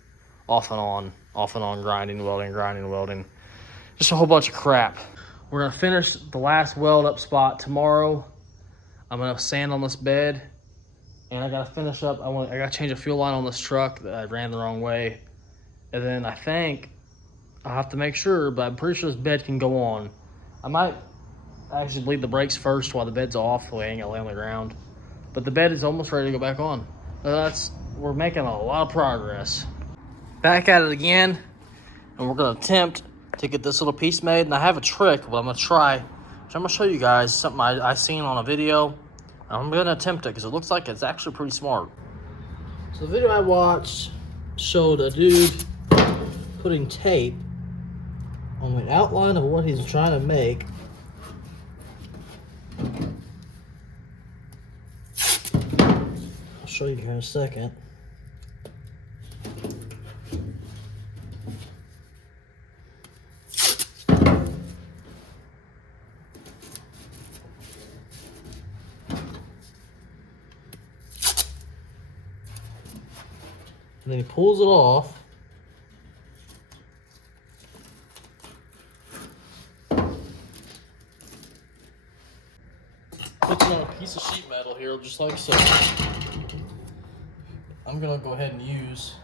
off and on, grinding, welding. Just a whole bunch of crap. We're gonna finish the last weld up spot tomorrow. I'm gonna sand on this bed, and I gotta finish up. I gotta change a fuel line on this truck that I ran the wrong way, and then I think I'll have to make sure, but I'm pretty sure this bed can go on. I might actually bleed the brakes first while the bed's off, so I ain't gonna lay on the ground. But the bed is almost ready to go back on. We're making a lot of progress. Back at it again, and we're gonna attempt to get this little piece made. And I have a trick, but I'm gonna try So I'm gonna show you guys something I seen on a video. I'm gonna attempt it because it looks like it's actually pretty smart. So the video I watched showed a dude putting tape on the outline of what he's trying to make. I'll show you here in a second. And then he pulls it off. Puts it on a piece of sheet metal here, just like so. I'm gonna go ahead and use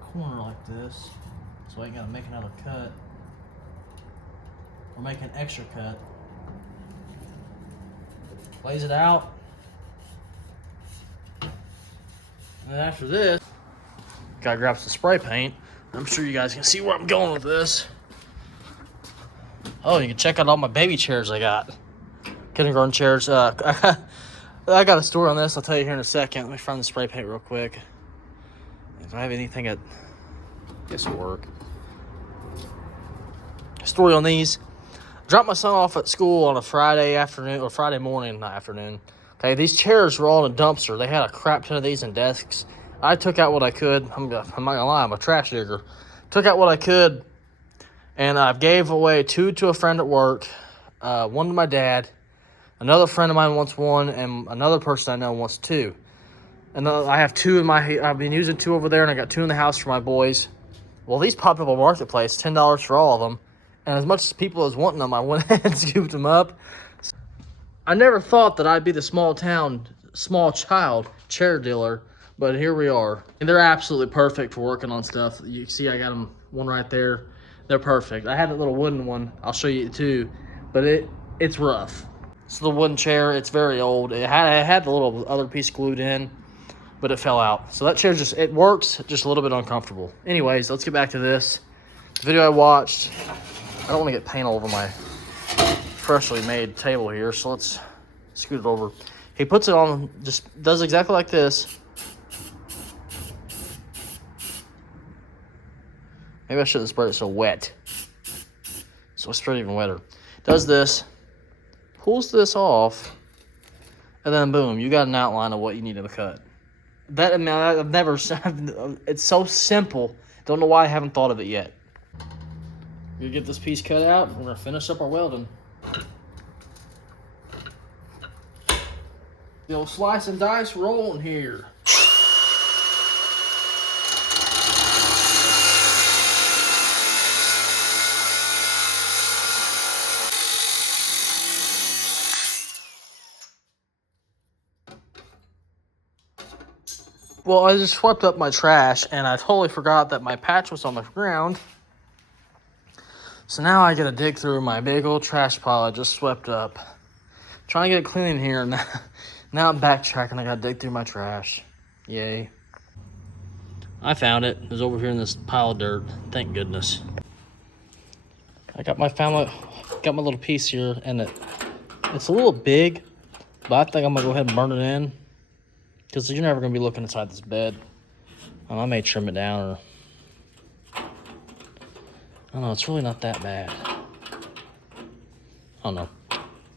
a corner like this, so I ain't gotta make another cut or make an extra cut. Lays it out. And then after this, guy grabs the spray paint. I'm sure you guys can see where I'm going with this. Oh, you can check out all my baby chairs I got. Kindergarten chairs. I got a story on this. I'll tell you here in a second. Let me find the spray paint real quick. If I have anything at this work. Story on these. Dropped my son off at school on a Friday afternoon, or Friday morning, not afternoon. Okay, these chairs were all in a dumpster. They had a crap ton of these in desks. I took out what I could. I'm not gonna lie, I'm a trash digger. Took out what I could, and I gave away 2 to a friend at work, 1 to my dad. Another friend of mine wants 1, and another person I know wants 2. And I have 2 in my. I've been using 2 over there, and I got 2 in the house for my boys. Well, these popped up on Marketplace, $10 for all of them. And as much as people as wanting them, I went ahead and scooped them up. I never thought that I'd be the small child chair dealer, but here we are. And they're absolutely perfect for working on stuff. You see I got them, one right there. They're perfect. I had a little wooden one. I'll show you too, but it's rough. So the wooden chair, it's very old. It had the little other piece glued in, but it fell out. So that chair it works, just a little bit uncomfortable. Anyways, let's get back to this. The video I watched, I don't want to get paint all over my freshly made table here, so let's scoot it over. He puts it on, just does exactly like this. Maybe I shouldn't spread it so wet. So I spread it even wetter. Does this, pulls this off, and then boom, you got an outline of what you need to cut. That, I mean, I've never, it's so simple. Don't know why I haven't thought of it yet. We're gonna get this piece cut out, we're gonna finish up our welding. The old slice and dice rolling here. Well, I just swept up my trash and I totally forgot that my patch was on the ground. So now I gotta dig through my big old trash pile I just swept up. Trying to get it clean in here. Now I'm backtracking. I gotta dig through my trash. Yay. I found it. It was over here in this pile of dirt. Thank goodness. I got my little piece here, and it's a little big, but I think I'm gonna go ahead and burn it in, because you're never gonna be looking inside this bed. I may trim it down, or I don't know. It's really not that bad. I don't know.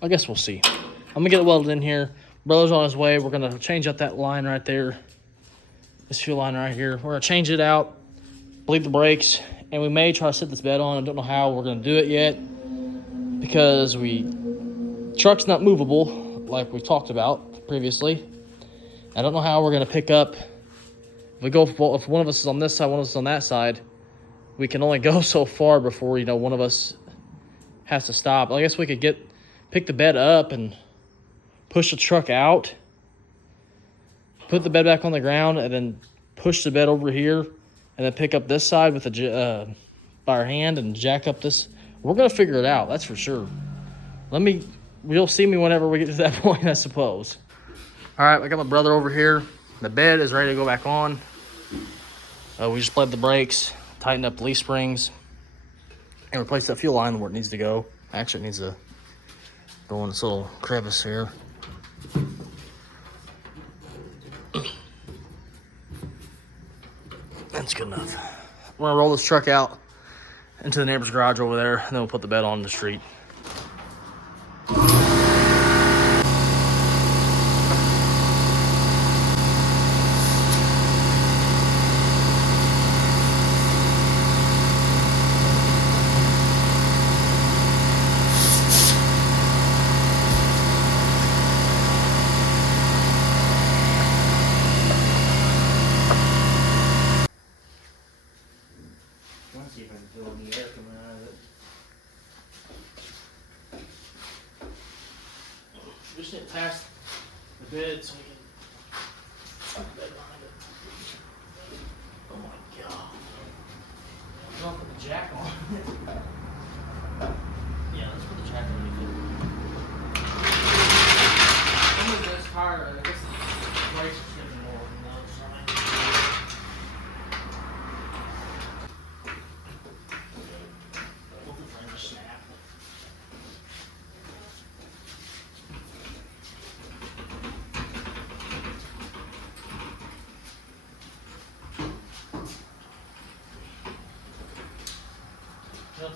I guess we'll see. I'm gonna get it welded in here. Brother's on his way. We're gonna change out that line right there. This fuel line right here. We're gonna change it out, bleed the brakes, and we may try to set this bed on. I don't know how we're gonna do it yet, because truck's not movable like we talked about previously. I don't know how we're gonna pick up. If one of us is on this side, one of us is on that side, we can only go so far before one of us has to stop. I guess we could pick the bed up and push the truck out, put the bed back on the ground, and then push the bed over here, and then pick up this side with by our hand and jack up this. We're gonna figure it out, that's for sure. You'll see me whenever we get to that point, I suppose. All right, I got my brother over here. The bed is ready to go back on. We just bled the brakes, tightened up the leaf springs. and replace that fuel line where it needs to go. Actually, it needs to go in this little crevice here. That's good enough. We're gonna roll this truck out into the neighbor's garage over there, and then we'll put the bed on the street. Let's see if I can feel the air coming out of it. Just get past the bed so we can put the bed behind it. Oh my god. I'll put the jack on. Yeah, let's put the jack on. Some of this tire, I guess the brakes are getting more than the other side. Hope the frame will snap.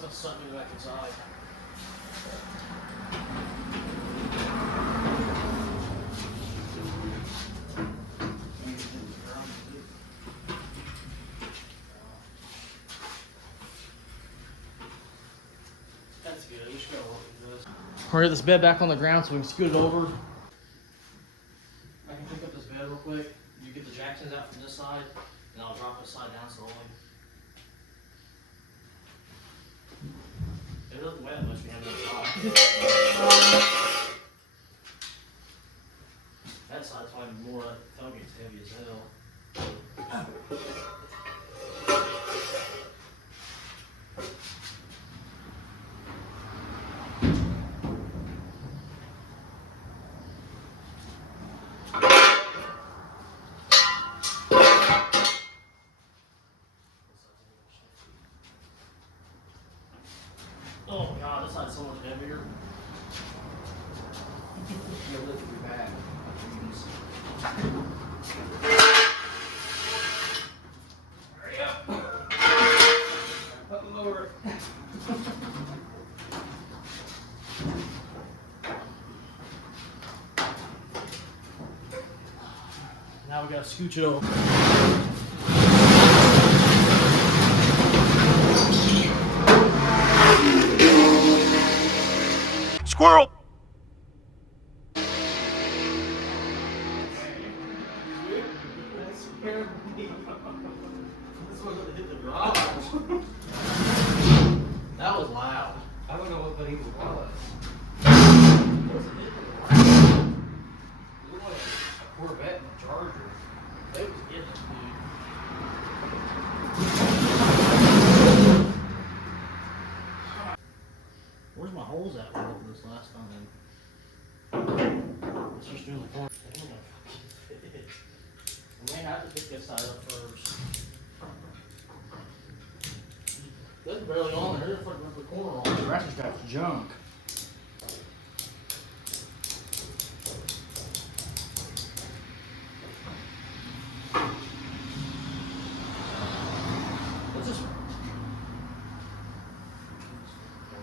That's something back inside. That's good. We should go work with this. We're gonna get this bed back on the ground so we can scoot it over. I can pick up this bed real quick. You get the Jacksons out from this side, and I'll drop it slide down slowly. It looked wet unless we have that side. That side's probably more, that tailgate's heavy as hell. Oh my god, this side's so much heavier. You'll lift your back. Hurry up! Put them over. Now we gotta scooch it over. Squirrel! That was loud. I don't know what that even was. It looked like a Corvette and a Charger. They was getting it, dude. Where's my holes at when I opened this last time? Let's just do the corner. I may have to pick this side up first. That's barely on there. There's a fucking the corner on. The rest of that's junk.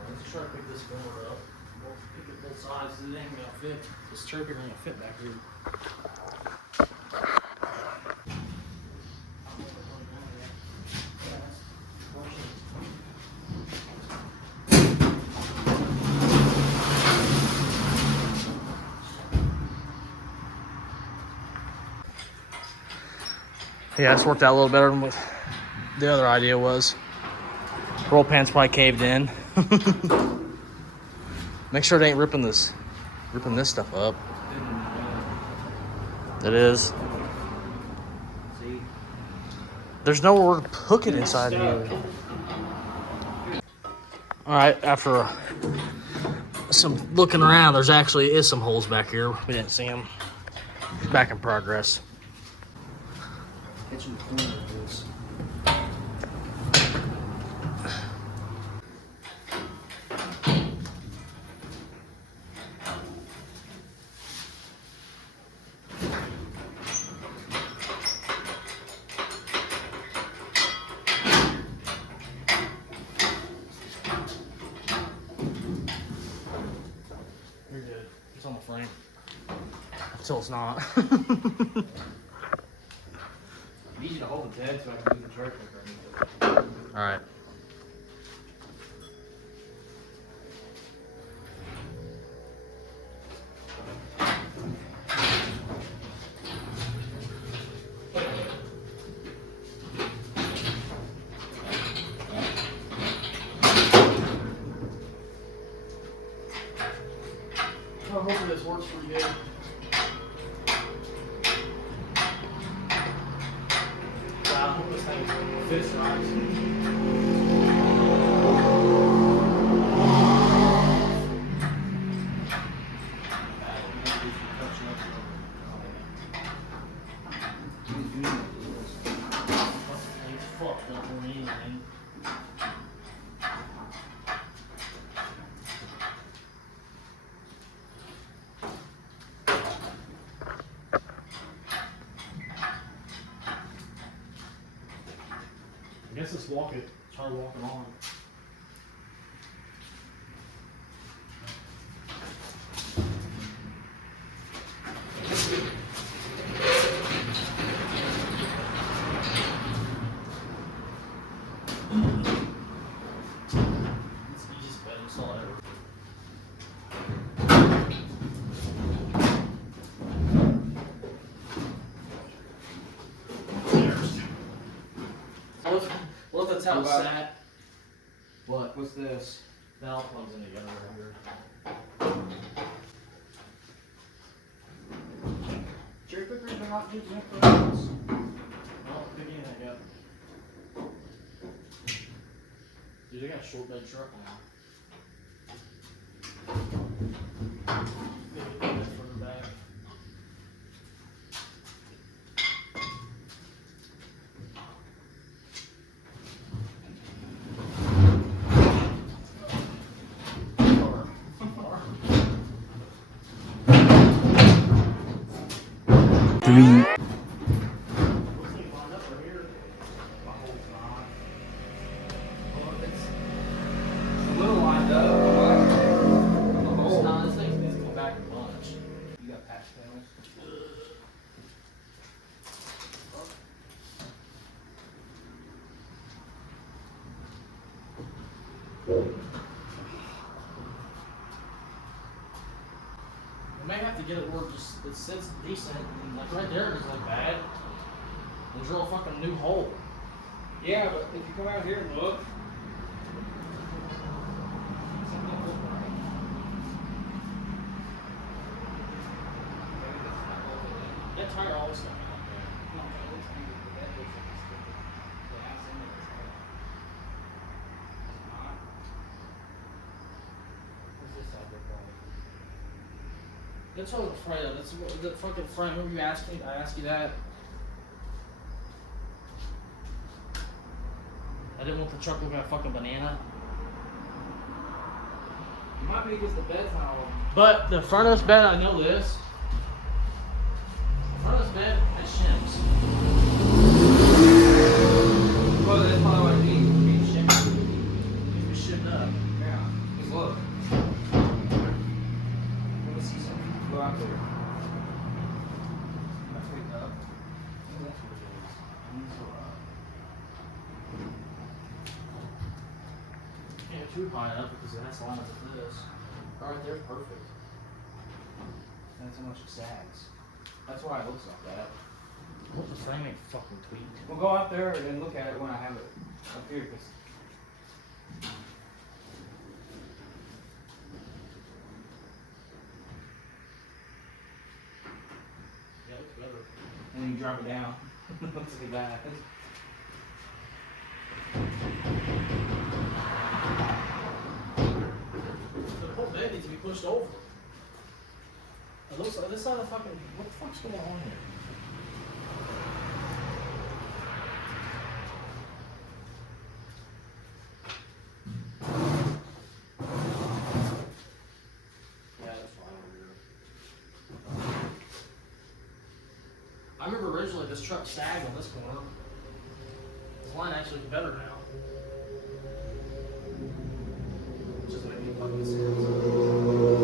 Let's try to pick this corner up. We'll pick it both sides. It ain't gonna fit. This turkey ain't gonna fit back here. Yeah, it's worked out a little better than what the other idea was. Roll pan's probably caved in. Make sure it ain't ripping this stuff up. It is. See? There's nowhere to hook it inside here. All right, after some looking around, there's actually is some holes back here. We didn't see them. Back in progress. Get you the corner of this. till it's not. I need you to hold the dead so I can do the cherry picker. All right. Hopefully this works pretty good. Wow, I hope this thing fits right. It's fucked up or anything. I guess let's walk it. Try walking on. It's the easiest bed install ever. What if that's how it's sat? What? What's this? That all plugs in together right here. Cherry pickers are not good enough for us. Well, pick anything up. Dude, they got a short bed truck now. Maybe a bit further back. Three. A little lined up. No, this thing needs to go back a bunch. You got patch panels? We may have to get it where it sits decent. And like right there, it doesn't look bad. And drill a fucking new hole. Yeah, but if you come out here and look, That tire always got me like that. That's what I was afraid of. That's the fucking front. Remember you asked me? I asked you that. I didn't want the truck looking like a fucking banana. it might be because the bed's not all. But the front of this bed, I know this. The front of this bed has shims. Well, that's probably what it needs. It needs shimmy. Needs to be shimmed up. Yeah. Just look. Let me see something. Go out there. That's wake up. Maybe that's what it is. It needs to go up. Can't get too high up because it has to line up with this. Right there's perfect. That's how much it sags. That's why it looks like that. What the frame ain't fucking tweaked. We'll go out there and look at it when I have it up here. Cause Yeah, it looks better. and then you drop it down. Looks like that. The whole bed needs to be pushed over. It looks like this side of the fucking. What the fuck's going on here? Yeah, that's fine over here. I remember originally this truck sagged on this corner. This line actually is better now. Just making fucking sense.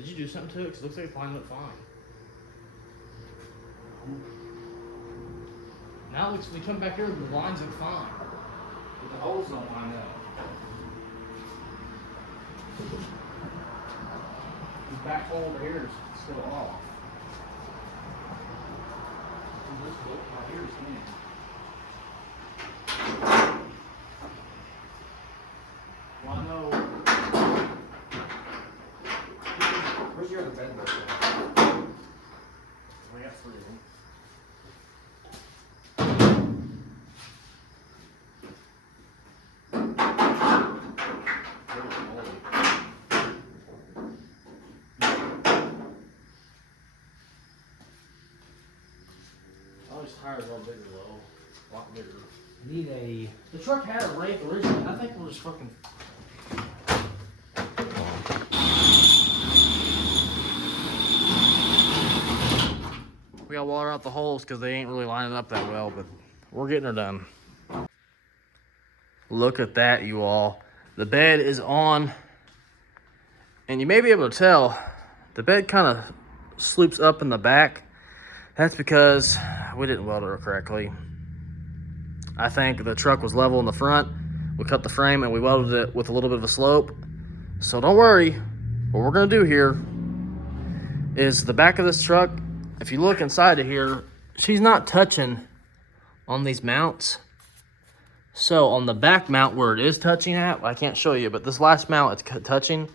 Did you do something to it? Because it looks like it's lining up fine. Now it looks, when you come back here, the lines look fine. But the holes don't line up. The back hole over here is still off. This bolt right here is in. Well, I know. Where's your other bed bolt? We got 3 of them. All these tires are bigger though. A lot bigger. Need a. The truck had a rake originally. I think we're just fucking. We got water out the holes because they ain't really lining up that well, but we're getting her done. Look at that, you all. The bed is on, and you may be able to tell the bed kind of sloops up in the back. That's because we didn't weld it correctly. I think the truck was level in the front. We cut the frame and we welded it with a little bit of a slope. So don't worry. What we're gonna do here is the back of this truck, if you look inside of here, she's not touching on these mounts. So on the back mount where it is touching at, I can't show you, but this last mount it's touching.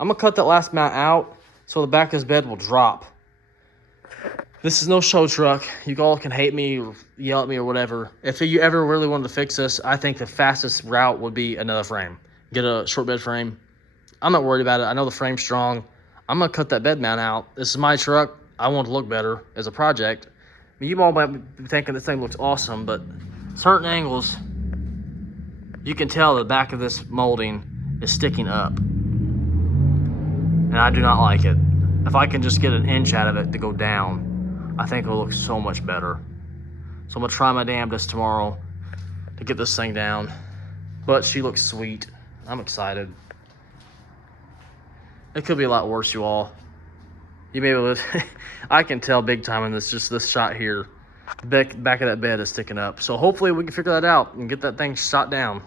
I'm gonna cut that last mount out so the back of this bed will drop. This is no show truck. You all can hate me or yell at me or whatever. If you ever really wanted to fix this, I think the fastest route would be another frame. Get a short bed frame. I'm not worried about it. I know the frame's strong. I'm gonna cut that bed mount out. This is my truck. I want it to look better as a project. I mean, you all might be thinking this thing looks awesome, but certain angles, you can tell the back of this molding is sticking up. And I do not like it. If I can just get an inch out of it to go down, I think it'll look so much better. So I'm gonna try my damnedest tomorrow to get this thing down. But she looks sweet. I'm excited. It could be a lot worse, you all. You may be able to, I can tell big time in this, just this shot here. The back of that bed is sticking up. So hopefully we can figure that out and get that thing shot down.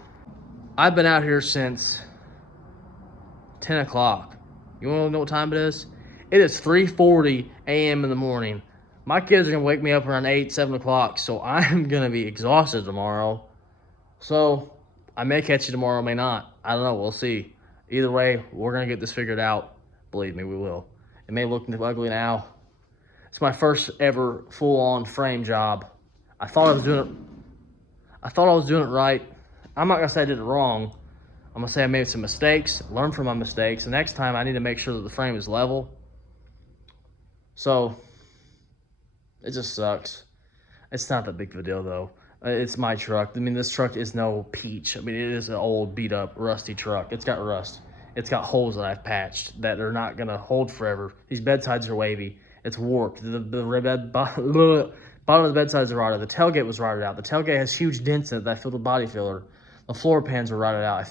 I've been out here since 10 o'clock. You wanna know what time it is? It is 3:40 a.m. in the morning. My kids are gonna wake me up around 8, 7 o'clock, so I'm gonna be exhausted tomorrow. So I may catch you tomorrow, may not. I don't know, we'll see. Either way, we're gonna get this figured out. Believe me, we will. It may look ugly now. It's my first ever full-on frame job. I thought I was doing it right. I'm not gonna say I did it wrong. I'm gonna say I made some mistakes, learn from my mistakes. The next time I need to make sure that the frame is level. So it just sucks. It's not that big of a deal though. It's my truck. I mean, this truck is no peach. I mean, it is an old, beat up, rusty truck. It's got rust. It's got holes that I've patched that are not gonna hold forever. These bedsides are wavy. It's warped. The bottom of the bedsides are rotted. The tailgate was rotted out. The tailgate has huge dents in it that I filled with body filler. The floor pans were rotted out.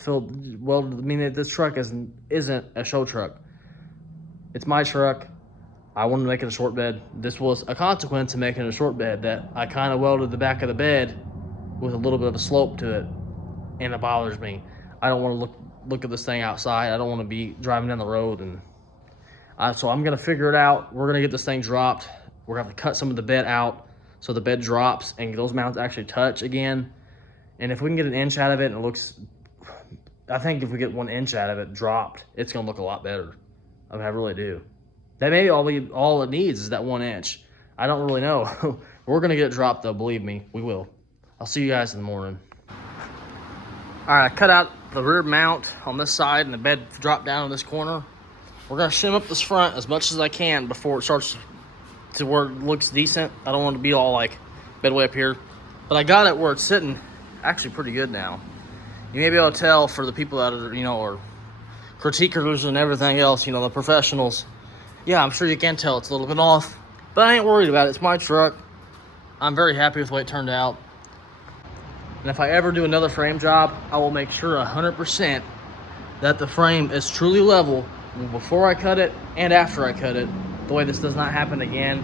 This truck isn't a show truck. It's my truck. I wanted to make it a short bed. This was a consequence of making it a short bed, that I kind of welded the back of the bed with a little bit of a slope to it, and it bothers me. I don't want to look at this thing outside. I don't want to be driving down the road, and so I'm gonna figure it out. We're gonna get this thing dropped. We're gonna have to cut some of the bed out so the bed drops and those mounts actually touch again. And if we can get an inch out of it and it looks, I think if we get 1 inch out of it dropped, it's gonna look a lot better. I mean, I really do. That may be all it needs is that 1 inch. I don't really know. We're gonna get it dropped though, believe me, we will. I'll see you guys in the morning. All right, I cut out the rear mount on this side and the bed dropped down in this corner. We're gonna shim up this front as much as I can before it starts to where it looks decent. I don't want to be all like bed way up here, but I got it where it's sitting actually pretty good now. You may be able to tell for the people that are, are critiquers and everything else, the professionals. Yeah, I'm sure you can tell it's a little bit off, but I ain't worried about it. It's my truck. I'm very happy with the way it turned out. And if I ever do another frame job, I will make sure 100% that the frame is truly level before I cut it and after I cut it, the way this does not happen again.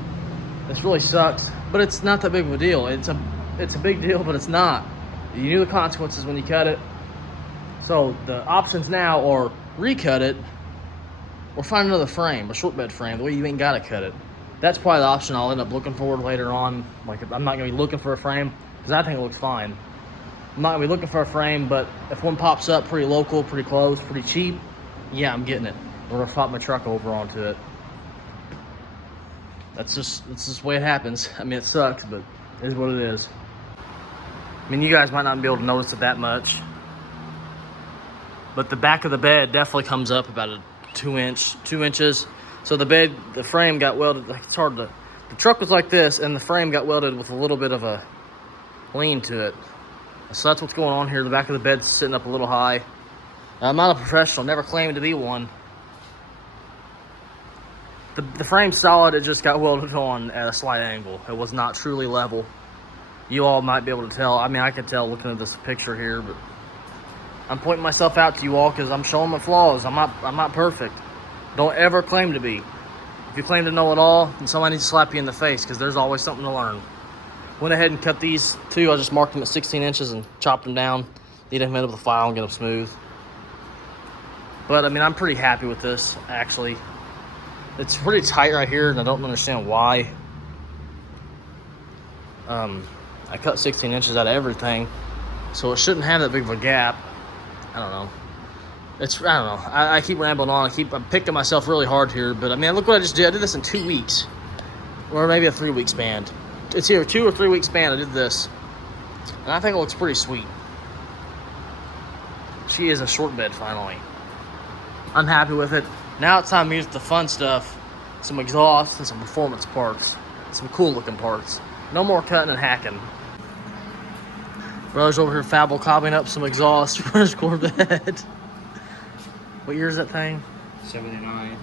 This really sucks, but it's not that big of a deal. It's a big deal, but it's not. You knew the consequences when you cut it. So the options now are recut it or find another frame, a short bed frame, the way you ain't gotta cut it. That's probably the option I'll end up looking for later on. Like, I'm not gonna be looking for a frame because I think it looks fine. I'm not gonna be looking for a frame, but if one pops up pretty local, pretty close, pretty cheap, yeah, I'm getting it. I'm gonna swap my truck over onto it. That's just the way it happens. I mean, it sucks, but it is what it is. I mean, you guys might not be able to notice it that much, but the back of the bed definitely comes up about a 2 inches. So the frame got welded. Like, it's hard to. The truck was like this, and the frame got welded with a little bit of a lean to it. So that's what's going on here. The back of the bed's sitting up a little high. I'm not a professional, never claimed to be one. The frame's solid, it just got welded on at a slight angle. It was not truly level. You all might be able to tell. I mean, I could tell looking at this picture here, but I'm pointing myself out to you all because I'm showing my flaws. I'm not perfect. Don't ever claim to be. If you claim to know it all, then somebody needs to slap you in the face because there's always something to learn. Went ahead and cut these two. I just marked them at 16 inches and chopped them down. Need to hit up with a file and get them smooth. But I mean, I'm pretty happy with this, actually. It's pretty tight right here, and I don't understand why. I cut 16 inches out of everything, so it shouldn't have that big of a gap. I don't know. I don't know. I keep rambling on. I'm picking myself really hard here, but I mean, look what I just did. I did this in 2 weeks, or maybe a 3 week span. It's here, 2 or 3 week span. I did this, and I think it looks pretty sweet. She is a short bed finally. I'm happy with it. Now it's time to use the fun stuff, some exhaust and some performance parts, some cool looking parts. No more cutting and hacking. Brother's over here cobbing up some exhaust for his Corvette. What year is that thing? 79.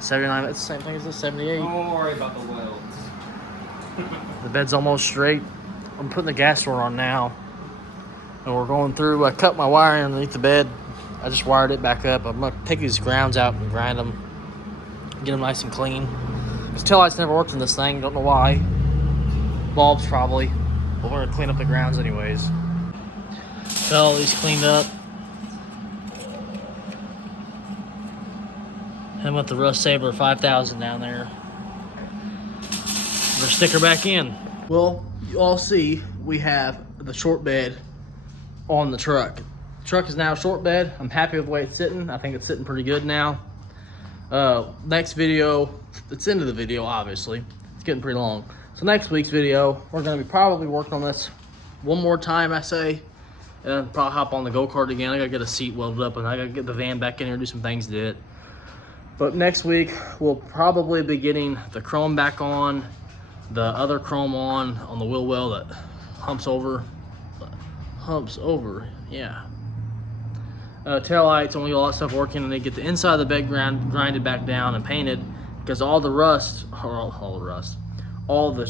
79, that's the same thing as this, 78. Don't worry about the welds. The bed's almost straight. I'm putting the gas door on now. And we're going through, I cut my wiring underneath the bed. I just wired it back up. I'm gonna take these grounds out and grind them. Get them nice and clean. Because taillights never worked in this thing, don't know why. Bulbs probably. But we're gonna clean up the grounds anyways. Got all these cleaned up. And with the Rust Saber 5000 down there. We're stick her back in. Well, you all see we have the short bed on the truck. The truck is now a short bed. I'm happy with the way it's sitting. I think it's sitting pretty good now. Next video, it's into the video obviously. It's getting pretty long. So next week's video, we're gonna be probably working on this one more time, I say. And then probably hop on the go-kart again. I gotta get a seat welded up and I gotta get the van back in here and do some things to it. But next week, we'll probably be getting the chrome back on, the other chrome on the wheel well that humps over, yeah. Tail lights, only all that stuff working, and they get the inside of the bed grinded back down and painted because all the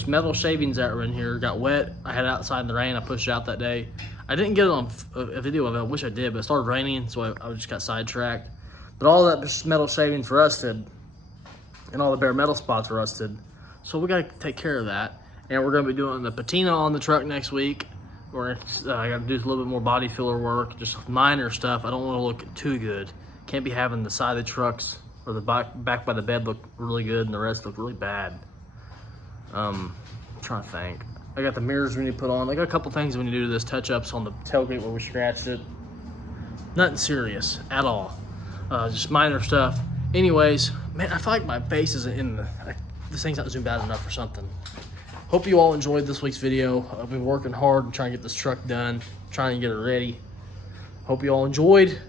metal shavings that were in here got wet. I had it outside in the rain. I pushed it out that day. I didn't get it on a video of it. I wish I did, but it started raining, so I just got sidetracked. But all that metal shavings rusted, and all the bare metal spots rusted. So we gotta take care of that. And we're gonna be doing the patina on the truck next week. I gotta do a little bit more body filler work, just minor stuff. I don't wanna look too good. Can't be having the side of the trucks or the back by the bed look really good and the rest look really bad. I'm trying to think. I got the mirrors we need to put on. I got a couple things we need to do to this, touch-ups on the tailgate where we scratched it. Nothing serious at all. Just minor stuff. Anyways, man, I feel like my face isn't in this thing's not zoomed out enough or something. Hope you all enjoyed this week's video. I've been working hard trying to get this truck done, trying to get it ready. Hope you all enjoyed.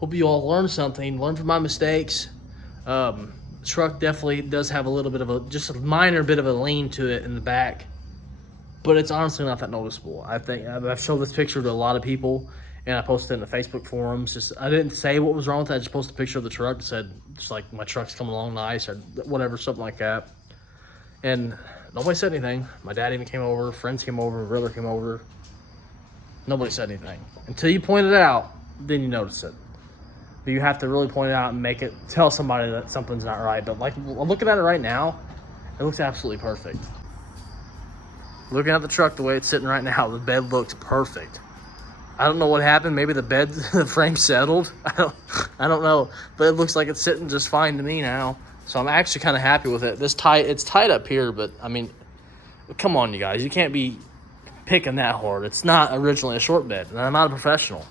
Hope you all learned something, learned from my mistakes. The truck definitely does have a little bit of just a minor bit of a lean to it in the back, but it's honestly not that noticeable. I think I've showed this picture to a lot of people, and I posted it in the Facebook forums. I didn't say what was wrong with it. I just posted a picture of the truck and said, just like, my truck's coming along nice, or whatever, something like that. And nobody said anything. My dad even came over, friends came over, brother came over. Nobody said anything. Until you pointed it out, then you notice it. but you have to really point it out and tell somebody that something's not right. But like, looking at it right now, it looks absolutely perfect. Looking at the truck the way it's sitting right now, the bed looks perfect. I don't know what happened. Maybe the frame settled. I don't know, but it looks like it's sitting just fine to me now. So I'm actually kind of happy with it. It's tight up here, but I mean, come on, you guys, you can't be picking that hard. It's not originally a short bed, and I'm not a professional.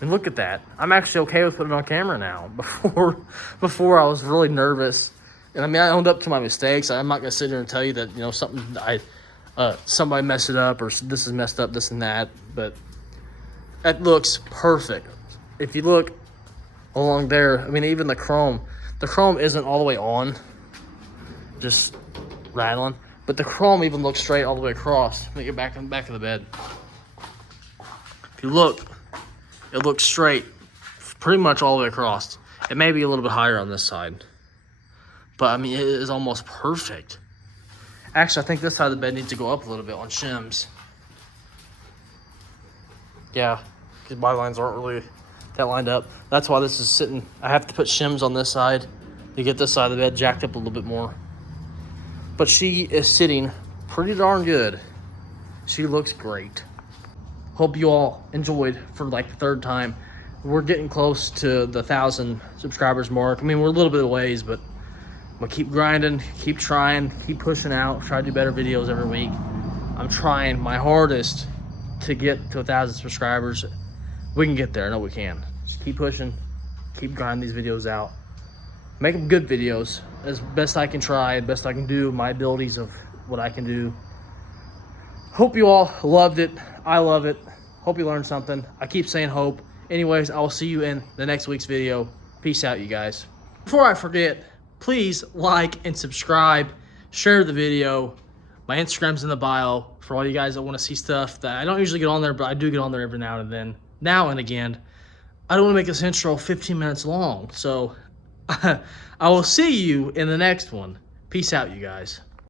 And look at that. I'm actually okay with putting it on camera now. Before I was really nervous. And I mean, I owned up to my mistakes. I'm not gonna sit here and tell you that, you know, somebody messed it up, or this is messed up, this and that. But that looks perfect. If you look along there, I mean, even the chrome isn't all the way on, just rattling. But the chrome even looks straight all the way across. Let me get back in the back of the bed. If you look, it looks straight, pretty much all the way across. It may be a little bit higher on this side, but I mean, it is almost perfect. Actually, I think this side of the bed needs to go up a little bit on shims. Yeah, because my lines aren't really that lined up. That's why this is sitting. I have to put shims on this side to get this side of the bed jacked up a little bit more. But she is sitting pretty darn good. She looks great. Hope you all enjoyed for like the third time. We're getting close to the 1,000 subscribers mark. I mean, we're a little bit of ways, but we'll keep grinding, keep trying, keep pushing out, try to do better videos every week. I'm trying my hardest to get to 1,000 subscribers. We can get there. I know we can. Just keep pushing, keep grinding these videos out. Make them good videos as best I can try, best I can do, my abilities of what I can do. Hope you all loved it. I love it. Hope you learned something. I keep saying hope. Anyways, I will see you in the next week's video. Peace out, you guys. Before I forget, please like and subscribe. Share the video. My Instagram's in the bio for all you guys that want to see stuff that I don't usually get on there, but I do get on there every now and then. Now and again. I don't want to make this intro 15 minutes long, so I will see you in the next one. Peace out, you guys.